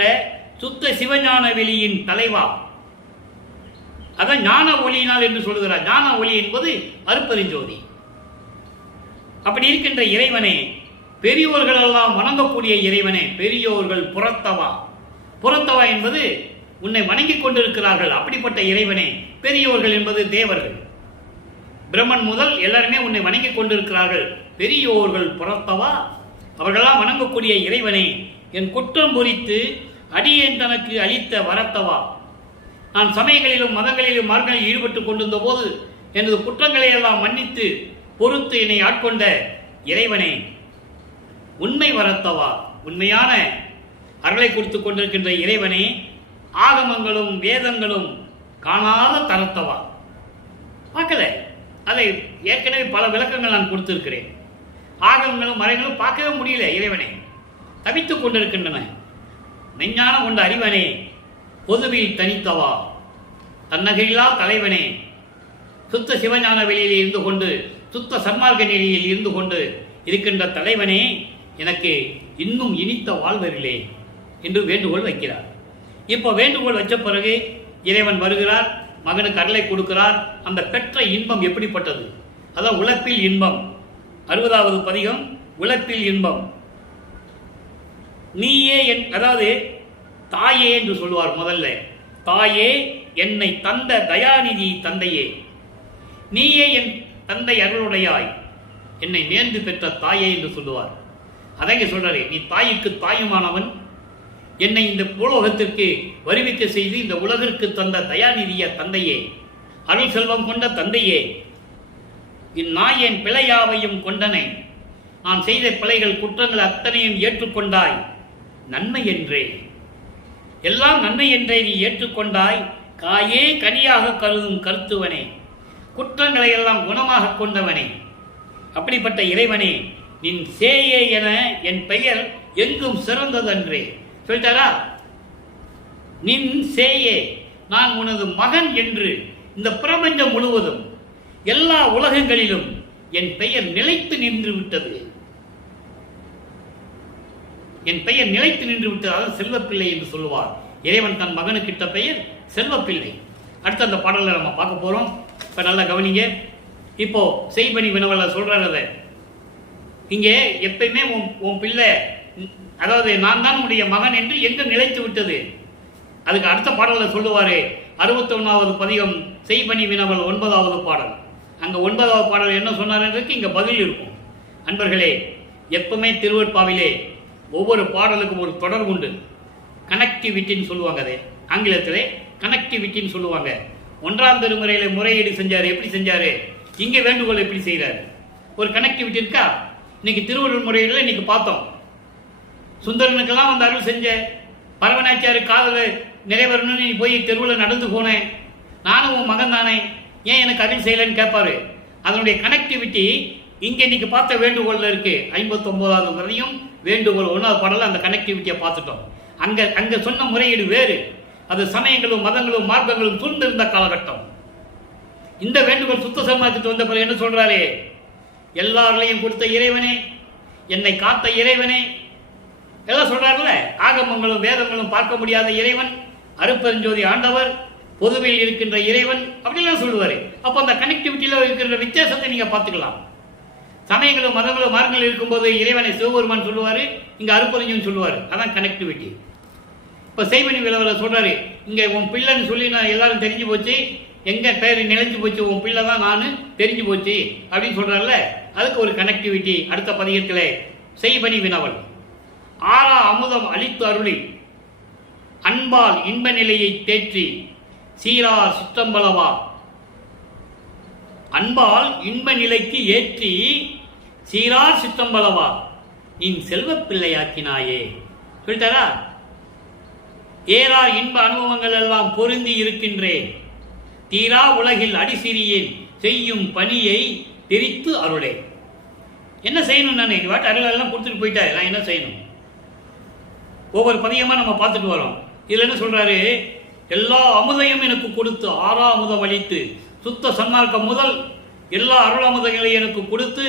சுத்த சிவஞான வெளியின் தலைவா. அதான் ஞான ஒளியினால் என்று சொல்லுகிறார். ஞான ஒளி என்பது அருப்பெருஞ்சோதி. அப்படி இருக்கின்ற இறைவனே, பெரியோர்கள் எல்லாம் வணங்கக்கூடிய இறைவனே, பெரியோர்கள் புறத்தவா. புறத்தவா என்பது உன்னை வணங்கிக் கொண்டிருக்கிறார்கள், அப்படிப்பட்ட இறைவனே. பெரியோர்கள் என்பது தேவர்கள், பிரம்மன் முதல் எல்லாருமே உன்னை வணங்கிக் கொண்டிருக்கிறார்கள். பெரியோர்கள் புறத்தவா, அவர்களெல்லாம் வணங்கக்கூடிய இறைவனே, என் குற்றம் பொறித்து அடியேன் தனக்கு அளித்த வரத்தவா. நான் சமயங்களிலும் மதங்களிலும் மார்களில் ஈடுபட்டுக் கொண்டிருந்த போது எனது குற்றங்களை எல்லாம் மன்னித்து பொறுத்து என்னை ஆட்கொண்ட இறைவனே, உண்மை வரத்தவா. உண்மையான அருளை கொடுத்துக் கொண்டிருக்கின்ற இறைவனே, ஆகமங்களும் வேதங்களும் காணாத தரத்தவா. பார்க்கல, அதை ஏற்கனவே பல விளக்கங்கள் நான் கொடுத்திருக்கிறேன். ஆகமங்களும் மறைகளும் பார்க்கவே முடியல, இறைவனை தவித்துக் கொண்டிருக்கின்றன. மெஞ்ஞானம் கொண்ட அறிவனே, பொதுவில் தனித்தவா. தன்னகையில்லா தலைவனே, சுத்த சிவஞான வெளியிலே இருந்து கொண்டு, சுத்த சன்மார்க்க நிலையில் இருந்து கொண்டு இருக்கின்ற தலைவனே, எனக்கு இன்னும் இனித்த வாழ்வரிலே என்று வேண்டுகோள் வைக்கிறார். இப்போ வேண்டுகோள் வச்ச பிறகு இறைவன் வருகிறார், மகனுக்கு அருளை கொடுக்கிறார். அந்த பெற்ற இன்பம் எப்படிப்பட்டது? அதான் உழைப்பில் இன்பம். 60வது பதிகம் உழைப்பில் இன்பம். நீயே அதாவது தாயே என்று சொல்லுவார். முதல்ல தாயே, என்னை தந்த தயாநிதி தந்தையே, நீயே என் தந்தை அருளுடையாய், என்னை நேர்ந்து பெற்ற தாயே என்று சொல்லுவார். அதங்க சொல்றாரு, நீ தாய்க்கு தாயுமானவன், என்னை இந்த பூலோகத்திற்கு வருவிக்க செய்து இந்த உலகிற்கு தந்த தயாநிதிய தந்தையே, அருள் செல்வம் கொண்ட தந்தையே, இந்நாயன் பிழையாவையும் கொண்டனை, நான் செய்த பிழைகள் குற்றங்கள் அத்தனையும் ஏற்றுக்கொண்டாய், நன்மை என்றே, எல்லாம் நன்மை என்றே நீ ஏற்றுக்கொண்டாய். காயே கனியாக கருதும் கருத்துவனே, குற்றங்களை எல்லாம் குணமாக கொண்டவனே, அப்படிப்பட்ட இறைவனே, நின் சேயே என என் பெயர் எங்கும் சிறந்ததன்றே சொல்லிட்டாரா? நின் சேயே, நான் உனது மகன் என்று இந்த பிரபஞ்சம் முழுவதும் எல்லா உலகங்களிலும் என் பெயர் நிலைத்து நின்று விட்டது. என் பெயர் நிலைத்து நின்று விட்டது. அதாவது செல்வப்பிள்ளை என்று சொல்லுவார். இறைவன் தன் மகனுக்கிட்ட பெயர் செல்வப்பிள்ளை. அடுத்து அந்த பாடலை நம்ம பார்க்க போறோம். இப்ப நல்லா கவனிங்க. இப்போ செய்பணி வினவல சொல்றத இங்கே எப்பயுமே உன் பிள்ளை, அதாவது நான் தான் உடைய மகன் என்று எங்க நிலைத்து விட்டது. அதுக்கு அடுத்த பாடலில் சொல்லுவாரு. 61வது பதிகம் செய்பணி வினவல் 9வது பாடல். அங்க 9வது பாடல் என்ன சொன்னார் இங்க பதில் இருக்கும். அன்பர்களே, எப்பவுமே திருவற்பாவிலே ஒவ்வொரு பாடலுக்கும் ஒரு தொடர்பு உண்டு. கனெக்டிவிட்டின்னு சொல்லுவாங்க. அதை ஆங்கிலத்திலே கனெக்டிவிட்டின்னு சொல்லுவாங்க. 1ஆம் திருமுறையில முறையீடு செஞ்சாரு. எப்படி செஞ்சாரு? இங்கே வேண்டுகோள் எப்படி செய்யறாரு? ஒரு கனெக்டிவிட்டி இருக்கா? இன்னைக்கு திருவள்ளுவர் முறையில் இன்னைக்கு பார்த்தோம். சுந்தரனுக்கெல்லாம் வந்து அருள் செஞ்ச பரவனாச்சியாரு காதல் நிறைவேறணும்னு நீ போய் தெருவில் நடந்து போனேன், நானும் உன் மகன் தானே, ஏன் எனக்கு அருள் செய்யலன்னு கேட்பாரு. அதனுடைய கனெக்டிவிட்டி இங்க இன்னைக்கு பார்த்த வேண்டுகோள்ல இருக்கு. 59வது வரையும் வேண்டுகோள் 1வது பாடல அந்த கனெக்டிவிட்டியை பார்த்துட்டோம். அங்க சொன்ன முறையீடு வேறு. அது சமயங்களும் மதங்களும் மார்க்கங்களும் சூழ்ந்திருந்த காலகட்டம். இந்த வேண்டுகோள் சுத்த சமாஜத்துக்கு வந்த பிறகு என்ன சொல்றாரு? எல்லாரையும் கொடுத்த இறைவனே, என்னை காத்த இறைவனே எல்லாம் சொல்றாருல்ல. ஆகமங்களும் வேதங்களும் பார்க்க முடியாத இறைவன், அருப்பெருஞ்சோதி ஆண்டவர், பொதுவில் இருக்கின்ற இறைவன், அப்படிலாம் சொல்லுவாரு. அப்போ அந்த கனெக்டிவிட்டியில இருக்கிற வித்தியாசத்தை நீங்க பார்த்துக்கலாம். சமயங்களும் மதங்களும் மார்க்கங்கள் இருக்கும்போது இறைவனை சிவபெருமான் சொல்லுவாரு, இங்க அருப்பெருஞ்சோதி சொல்லுவாரு. அதான் கனெக்டிவிட்டி. இப்ப செய்வனி விளவல சொல்றாரு, இங்க உன் பிள்ளைன்னு சொல்லி நான் எல்லாரும் தெரிஞ்சு போச்சு, எங்க பேர் நிலைஞ்சு போச்சு, உன் பிள்ளை தான் நான் தெரிஞ்சு போச்சு அப்படின்னு சொல்றாருல்ல. அதுக்கு ஒரு கனெக்டிவிட்டி அடுத்த பதிகத்திலே செய்வனி வினவல். ஆறா அமுதம் அளித்து அருளி அன்பால் இன்ப நிலையை தேற்றி சீரா சிற்றம்பலவா. அன்பால் இன்ப நிலைக்கு ஏற்றி சீரார் சிற்றம்பலவா நின் செல்வ பிள்ளையாக்கினாயே சொல்லிட்டாரா. ஏறா இன்ப அனுபவங்கள் எல்லாம் பொருந்தி இருக்கின்றேன், தீரா உலகில் அடிசிறியேன் செய்யும் பணியை தெரித்து அருளே. என்ன செய்யணும்? நான் இது வாட்டு அருளெல்லாம் கொடுத்துட்டு போயிட்டேன், நான் என்ன செய்யணும்? ஒவ்வொரு பதியமாக நம்ம பார்த்துட்டு வரோம். இதில் என்ன சொல்றாரு? எல்லா அமுதையும் எனக்கு கொடுத்து, ஆறா அமுதம் அளித்து, சுத்த சன்மார்க்கம் முதல் எல்லா அருள் அமுதங்களையும் எனக்கு கொடுத்து,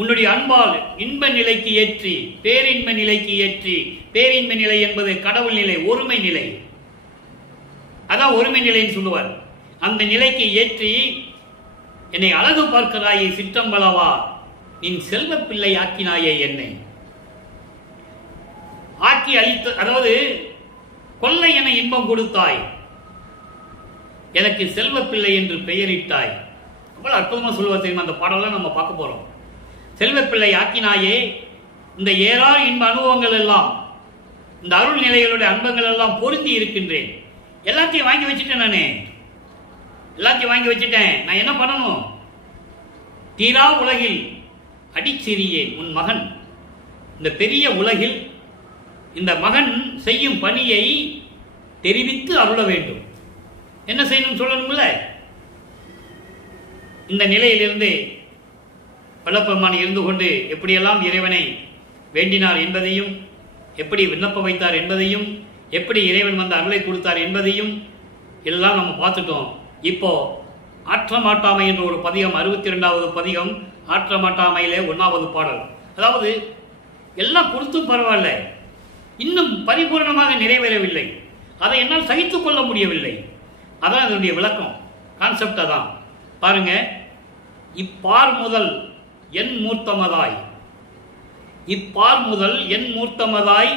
உன்னுடைய அன்பால் இன்ப நிலைக்கு ஏற்றி, பேரின்ப நிலைக்கு ஏற்றி, பேரின்ப நிலை என்பது கடவுள் நிலை, ஒருமை நிலை, அதான் ஒருமை நிலைன்னு சொல்லுவார். அந்த நிலைக்கு ஏற்றி என்னை அழகு பார்க்கிறாயே சிற்றம்பலவா நின் செல்வ பிள்ளை ஆக்கினாயே என்னை. ஆக்கி அளித்த, அதாவது கொள்ளை என இன்பம் கொடுத்தாய், எனக்கு செல்வ பிள்ளை என்று பெயரிட்டாய். அவ்வளவு அற்புதமா சொல்லுவார் தெரியுமா? அந்த பாடலாம் நம்ம பார்க்க போறோம். செல்வ பிள்ளை ஆக்கினாயே, இந்த ஏறா இன்ப அனுபவங்கள் எல்லாம், இந்த அருள் நிலைகளுடைய அன்பங்கள் எல்லாம் பொருந்தி இருக்கின்றேன். எல்லாத்தையும் வாங்கி வச்சுட்டேன், நானே எல்லாத்தையும் வாங்கி வச்சுட்டேன். நான் என்ன பண்ணணும்? தீரா உலகில் அடிச்சிறியேன் உன் மகன், இந்த பெரிய உலகில் இந்த மகன் செய்யும் பணியை தெரிவித்து அருள வேண்டும். என்ன செய்யணும் சொல்லணும்ல? இந்த நிலையிலிருந்து வல்லபெருமான் இருந்து கொண்டு எப்படியெல்லாம் இறைவனை வேண்டினார் என்பதையும், எப்படி விண்ணப்பம் வைத்தார் என்பதையும், எப்படி இறைவன் வந்து அருளை கொடுத்தார் என்பதையும் எல்லாம் நம்ம பார்த்துட்டோம். இப்போ ஆற்ற மாட்டாமை என்ற ஒரு பதிகம், 62வது பதிகம், ஆற்ற மாட்டாமையிலே 1வது பாடல். அதாவது எல்லாம் கொடுத்தும் பரவாயில்ல, இன்னும் பரிபூர்ணமாக நிறைவேறவில்லை, அதை என்னால் சகித்துக் கொள்ள முடியவில்லை. அதான் அதனுடைய விளக்கம், கான்செப்ட் அதான். பாருங்க, இப்பார் முதல் என் மூர்த்தமதாய், இப்பார் முதல் என் மூர்த்தமதாய்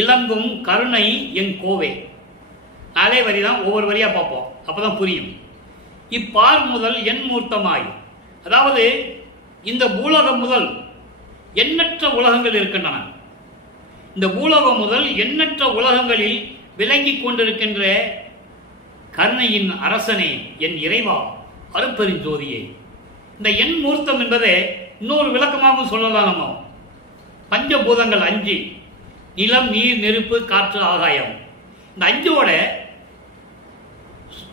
இளங்கும் கருணை என் கோவே. நாலே வரி தான், ஒவ்வொரு வரியா பார்ப்போம், அப்பதான் புரியும். இப்பார் முதல் என் மூர்த்தமாய், அதாவது இந்த பூலோகம் முதல் எண்ணற்ற உலகங்கள் இருக்கின்றன. இந்த பூலோகம் முதல் எண்ணற்ற உலகங்களில் விளங்கிக் கொண்டிருக்கின்ற கருணையின் அரசனே, என் இறைவா, அருட்பெருஞ்சோதியே. இந்த எண் மூர்த்தம் என்பதை இன்னொரு விளக்கமாகவும் சொல்லலாம். நம்ம பஞ்சபூதங்கள் 5, நிலம், நீர், நெருப்பு, காற்று, ஆகாயம். இந்த 5ஓட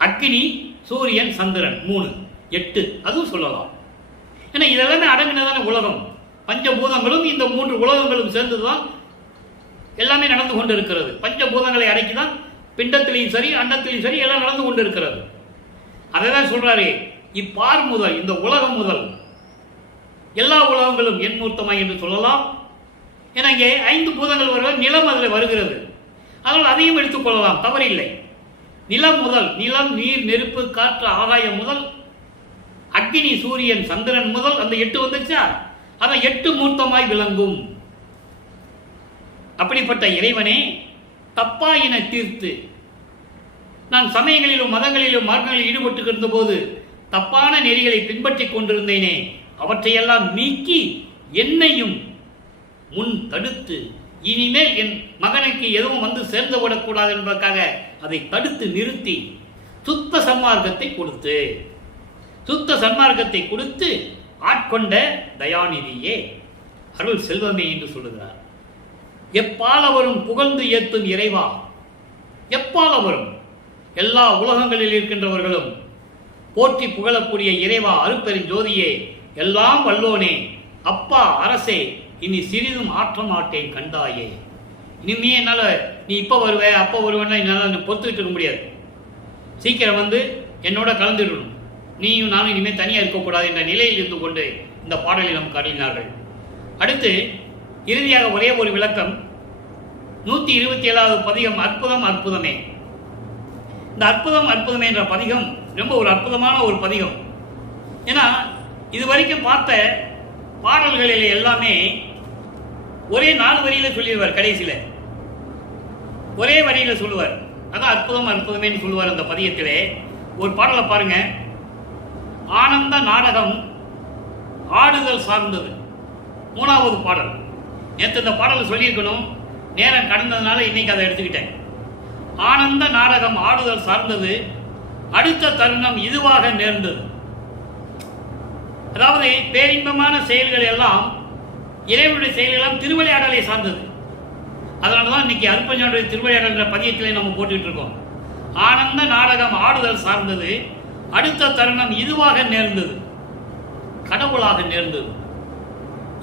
அக்கினி, சூரியன், சந்திரன் 3, 8 அதுவும் சொல்லலாம். ஏன்னா இதெல்லாமே அடங்கினதான உலகம். பஞ்சபூதங்களும் இந்த 3 உலகங்களும் சேர்ந்துதான் எல்லாமே நடந்து கொண்டு இருக்கிறது. பஞ்சபூதங்களை அடக்கிதான் பிண்டத்திலையும் சரி, அண்டத்திலையும் சரி எல்லாம் நடந்து கொண்டு இருக்கிறது. அதை தான் சொல்றாரு, இப்பார் முதல், இந்த உலகம் முதல் எல்லா உலகங்களும் என் மூர்த்தமாய் என்று சொல்லலாம். ஏன்னா இங்கே 5 பூதங்கள் வருவது, நிலம் அதில் வருகிறது, அதனால் அதையும் எடுத்துக்கொள்ளலாம், தவறில்லை. நிலம் முதல், நிலம், நீர், நெருப்பு, காற்று, ஆகாயம் முதல், அக்னி, சூரியன், சந்திரன் முதல் அந்த 8 வந்துச்சா, அதான் 8 மூர்த்தமாய் விளங்கும். அப்படிப்பட்ட இறைவனே, தப்பாயின தீர்த்து, நான் சமயங்களிலும் மதங்களிலும் மார்க்கங்களில் ஈடுபட்டு இருந்த போது தப்பான நெறிகளை பின்பற்றி கொண்டிருந்தேனே, அவற்றையெல்லாம் நீக்கி என்னையும் முன் தடுத்து, இனிமேல் என் மகனுக்கு எதுவும் வந்து சேர்ந்து விடக்கூடாது என்பதற்காக அதை தடுத்து நிறுத்தி சுத்த சன்மார்க்கத்தை கொடுத்து, சுத்த சன்மார்க்கத்தை கொடுத்து ஆட்கொண்ட தயாநிதியே, அருள் செல்வமே என்று சொல்லுகிறார். எப்பாலவரும் புகழ்ந்து ஏத்தும் இறைவா, எப்பாலவரும் எல்லா உலகங்களில் இருக்கின்றவர்களும் போற்றி புகழக்கூடிய இறைவா, அருட்பெருஞ்சோதியே, எல்லாம் வல்லோனே, அப்பா அரசே, இனி சிறிதும் ஆற்ற மாட்டேன் கண்டாயே. இனிமே என்னால் நீ இப்போ வருவே அப்போ வருவேன்னா என்னால் பொறுத்துக்கிட்டு இருக்க முடியாது. சீக்கிரம் வந்து என்னோட கலந்துடணும், நீயும் நானும் இனிமேல் தனியாக இருக்கக்கூடாது என்ற நிலையில் இருந்து கொண்டு இந்த பாடலை நமக்கு அருளினார்கள். அடுத்து இறுதியாக ஒரே ஒரு விளக்கம், 127வது பதிகம், அற்புதம் அற்புதமே. இந்த அற்புதம் அற்புதமே என்ற பதிகம் ரொம்ப ஒரு அற்புதமான ஒரு பதிகம். ஏன்னா இதுவரைக்கும் பார்த்த பாடல்களில் எல்லாமே ஒரே 4 வரியில சொல்லிடுவார், கடைசியில ஒரே வரியில சொல்லுவார். அதான் அற்புதம் அற்புதமே சொல்லுவார். அந்த பதியத்திலே ஒரு பாடலை பாருங்க, ஆனந்த நாடகம் ஆடுதல் சார்ந்தது, 3வது பாடல். நேற்று இந்த பாடலை சொல்லியிருக்கணும், நேரம் கடந்ததுனால இன்னைக்கு அதை எடுத்துக்கிட்டேன். ஆனந்த நாடகம் ஆடுதல் சார்ந்தது, அடுத்த தருணம் இதுவாக நேர்ந்தது. அதாவது பேரின்பமான செயல்கள் எல்லாம் இறைவனுடைய செயல்கள் எல்லாம் திருவிளையாடலை சார்ந்தது. அதனால தான் இன்னைக்கு அருட்பெருஞ்சோதி திருவிளையாடல் என்ற பதியத்திலே நம்ம போட்டுட்டு இருக்கோம். ஆனந்த நாடகம் ஆடுதல் சார்ந்தது. அடுத்த தருணம் இதுவாக நேர்ந்தது, கடவுளாக நேர்ந்தது.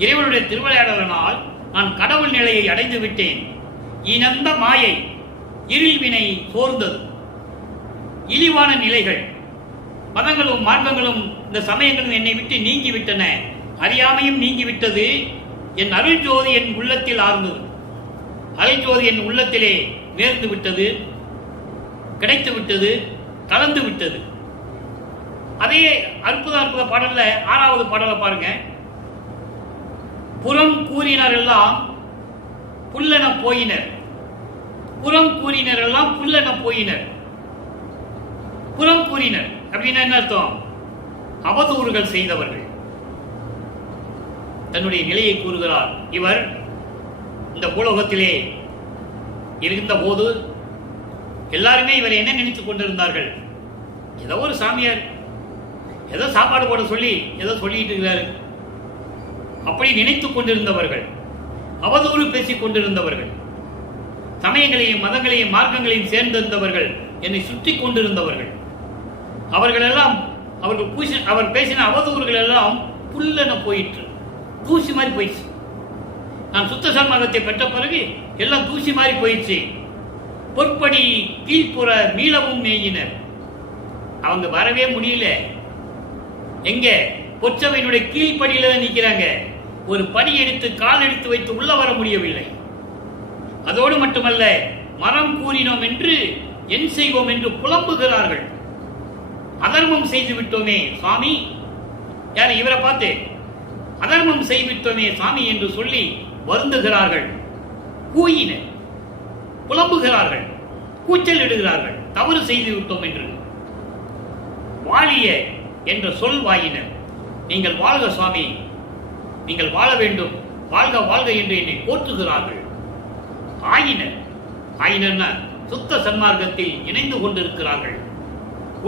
இறைவனுடைய திருவிளையாடலினால் நான் கடவுள் நிலையை அடைந்து விட்டேன். இனந்த மாயை இருள்வினை சோர்ந்தது. இழிவான நிலைகள், மதங்களும் மார்க்கங்களும் இந்த சமயங்களும் என்னை விட்டு நீங்கிவிட்டன. அறியாமையும் நீங்கிவிட்டது. என் அருள் ஜோதி என் உள்ளத்தில் ஆர்ந்தது. அருள் ஜோதி என் உள்ளத்திலே நேர்ந்து விட்டது, கிடைத்து விட்டது, கலந்து விட்டது. அதே அற்புத பாடல்ல 6வது பாடலை பாருங்க. புறம் கூறினர் எல்லாம் புல்லென போயினர். புறம் கூறினர் எல்லாம் புல்லென போயினர். புறம் கூறினர் அப்படின்னா என்ன அர்த்தம்? அவதூறுகள் செய்தவர்கள். தன்னுடைய நிலையை கூறுகிறார். இவர் இந்த பூலோகத்திலே இருந்த போது எல்லாருமே இவர் என்ன நினைத்துக் கொண்டிருந்தார்கள்? ஏதோ ஒரு சாமியார் ஏதோ சாப்பாடு போட சொல்லி ஏதோ சொல்லிட்டு இருக்கிறாரு அப்படி நினைத்துக் கொண்டிருந்தவர்கள், அவதூறு பேசிக் கொண்டிருந்தவர்கள், சமயங்களையும் மதங்களையும் மார்க்கங்களையும் சேர்ந்திருந்தவர்கள், என்னை சுற்றி கொண்டிருந்தவர்கள், அவர்களெல்லாம் அவர் பேசின அவதூறுகள் எல்லாம் புல்லென போயிற்று, தூசி மாதிரி போயிடுச்சு. நான் சுத்த சன்மார்க்கத்தை பெற்ற பிறகு எல்லாம் தூசி மாதிரி போயிடுச்சு. பொற்படி கீழ்ப்புற மீளவும் மேயினர். அவங்க வரவே முடியல. எங்க? பொற்சபையினுடைய கீழ்ப்படியில தான் நிற்கிறாங்க. ஒரு படி எடுத்து கால் எடுத்து வைத்து உள்ள வர முடியவில்லை. அதோடு மட்டுமல்ல, மரம் கூறினோம் என்று என் செய்வோம் என்று புலம்புகிறார்கள். அதர்மம் செய்து விட்டோமே சுவாமி, யார் இவரை பார்த்து அதர்மம் செய்துவிட்டோமே சாமி என்று சொல்லி வருந்துகிறார்கள். கூயினர், புலம்புகிறார்கள், கூச்சல் இடுகிறார்கள், தவறு செய்து விட்டோம் என்று. வாழிய என்ற சொல் வாயினர். நீங்கள் வாழ்க சுவாமி, நீங்கள் வாழ வேண்டும், வாழ்க வாழ்க என்று என்னை போற்றுகிறார்கள். ஆயினர், ஆயினர்னா சுத்த சன்மார்க்கத்தில் இணைந்து கொண்டிருக்கிறார்கள்.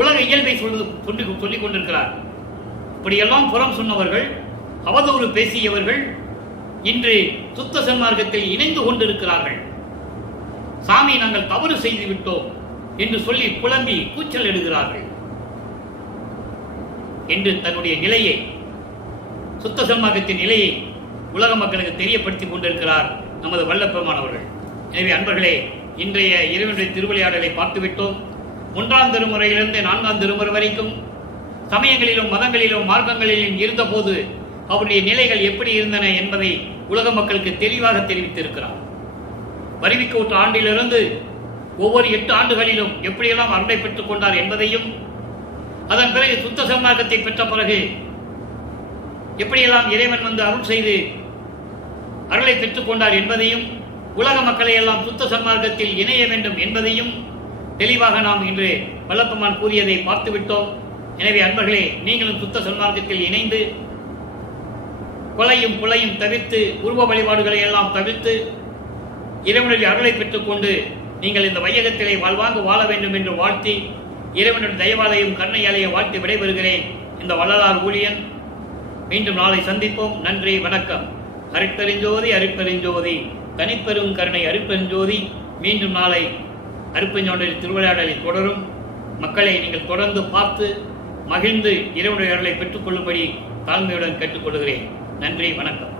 உலக இயல்பை சொல்லிக் கொண்டிருக்கிறார். இப்படியெல்லாம் புறம் சொன்னவர்கள், அவதூறு பேசியவர்கள் இன்று சுத்த சன்மார்க்கத்தில் இணைந்து கொண்டிருக்கிறார்கள். சாமி நாங்கள் தவறு செய்து விட்டோம் என்று சொல்லி புலம்பி கூச்சல் இடுகிறார்கள் என்று தன்னுடைய நிலையை, சுத்த சன்மார்க்கத்தின் நிலையை உலக மக்களுக்கு தெரியப்படுத்திக் கொண்டிருக்கிறார் நமது வல்லப்பெருமானவர்கள். எனவே அன்பர்களே, இன்றைய இறைவனுடைய திருவிளையாடலை பார்த்துவிட்டோம். 1ஆம் திருமுறையிலிருந்து 4ஆம் திருமுறை வரைக்கும் சமயங்களிலும் மதங்களிலும் மார்க்கங்களிலும் இருந்தபோது அவருடைய நிலைகள் எப்படி இருந்தன என்பதை உலக மக்களுக்கு தெளிவாக தெரிவித்திருக்கிறார். வருவிக்கூற்று ஆண்டிலிருந்து ஒவ்வொரு 8 ஆண்டுகளிலும் எப்படியெல்லாம் அருளை பெற்றுக் கொண்டார் என்பதையும், அதன் பிறகு சுத்த சன்மார்க்கத்தை பெற்ற பிறகு எப்படியெல்லாம் இறைவன் வந்து அருள் செய்து அருளை பெற்றுக் கொண்டார் என்பதையும், உலக மக்களை எல்லாம் சுத்த சன்மார்க்கத்தில் இணைய வேண்டும் என்பதையும் தெளிவாக நாம் இன்று வல்லப்பெருமான் கூறியதை பார்த்துவிட்டோம். எனவே அன்பர்களே, நீங்களும் சுத்த சன்மார்க்கத்தில் இணைந்து கொலையும் புலையும் தவிர்த்து, உருவ வழிபாடுகளை எல்லாம் தவிர்த்து இறைவனுடைய அருளை பெற்றுக்கொண்டு நீங்கள் இந்த வையகத்திலே வாழ்வாங்கு வாழ வேண்டும் என்று வாழ்த்தி, இறைவனுடைய தயவாலையும் கருணையாலையும் வாழ்த்து விடைபெறுகிறேன். இந்த வள்ளலார் ஊழியன். மீண்டும் நாளை சந்திப்போம். நன்றி, வணக்கம். அருட்பெருஞ்சோதி அருட்பெருஞ்சோதி தனிப்பெரும் கருணை அருட்பெருஞ்சோதி. மீண்டும் நாளை அருட்பெருஞ்சோதி திருவிளையாடலில் தொடரும். மக்களை நீங்கள் தொடர்ந்து பார்த்து மகிழ்ந்து இறைவனுடைய அருளை பெற்றுக்கொள்ளும்படி தாழ்மையுடன் கேட்டுக்கொள்கிறேன். நன்றி, வணக்கம்.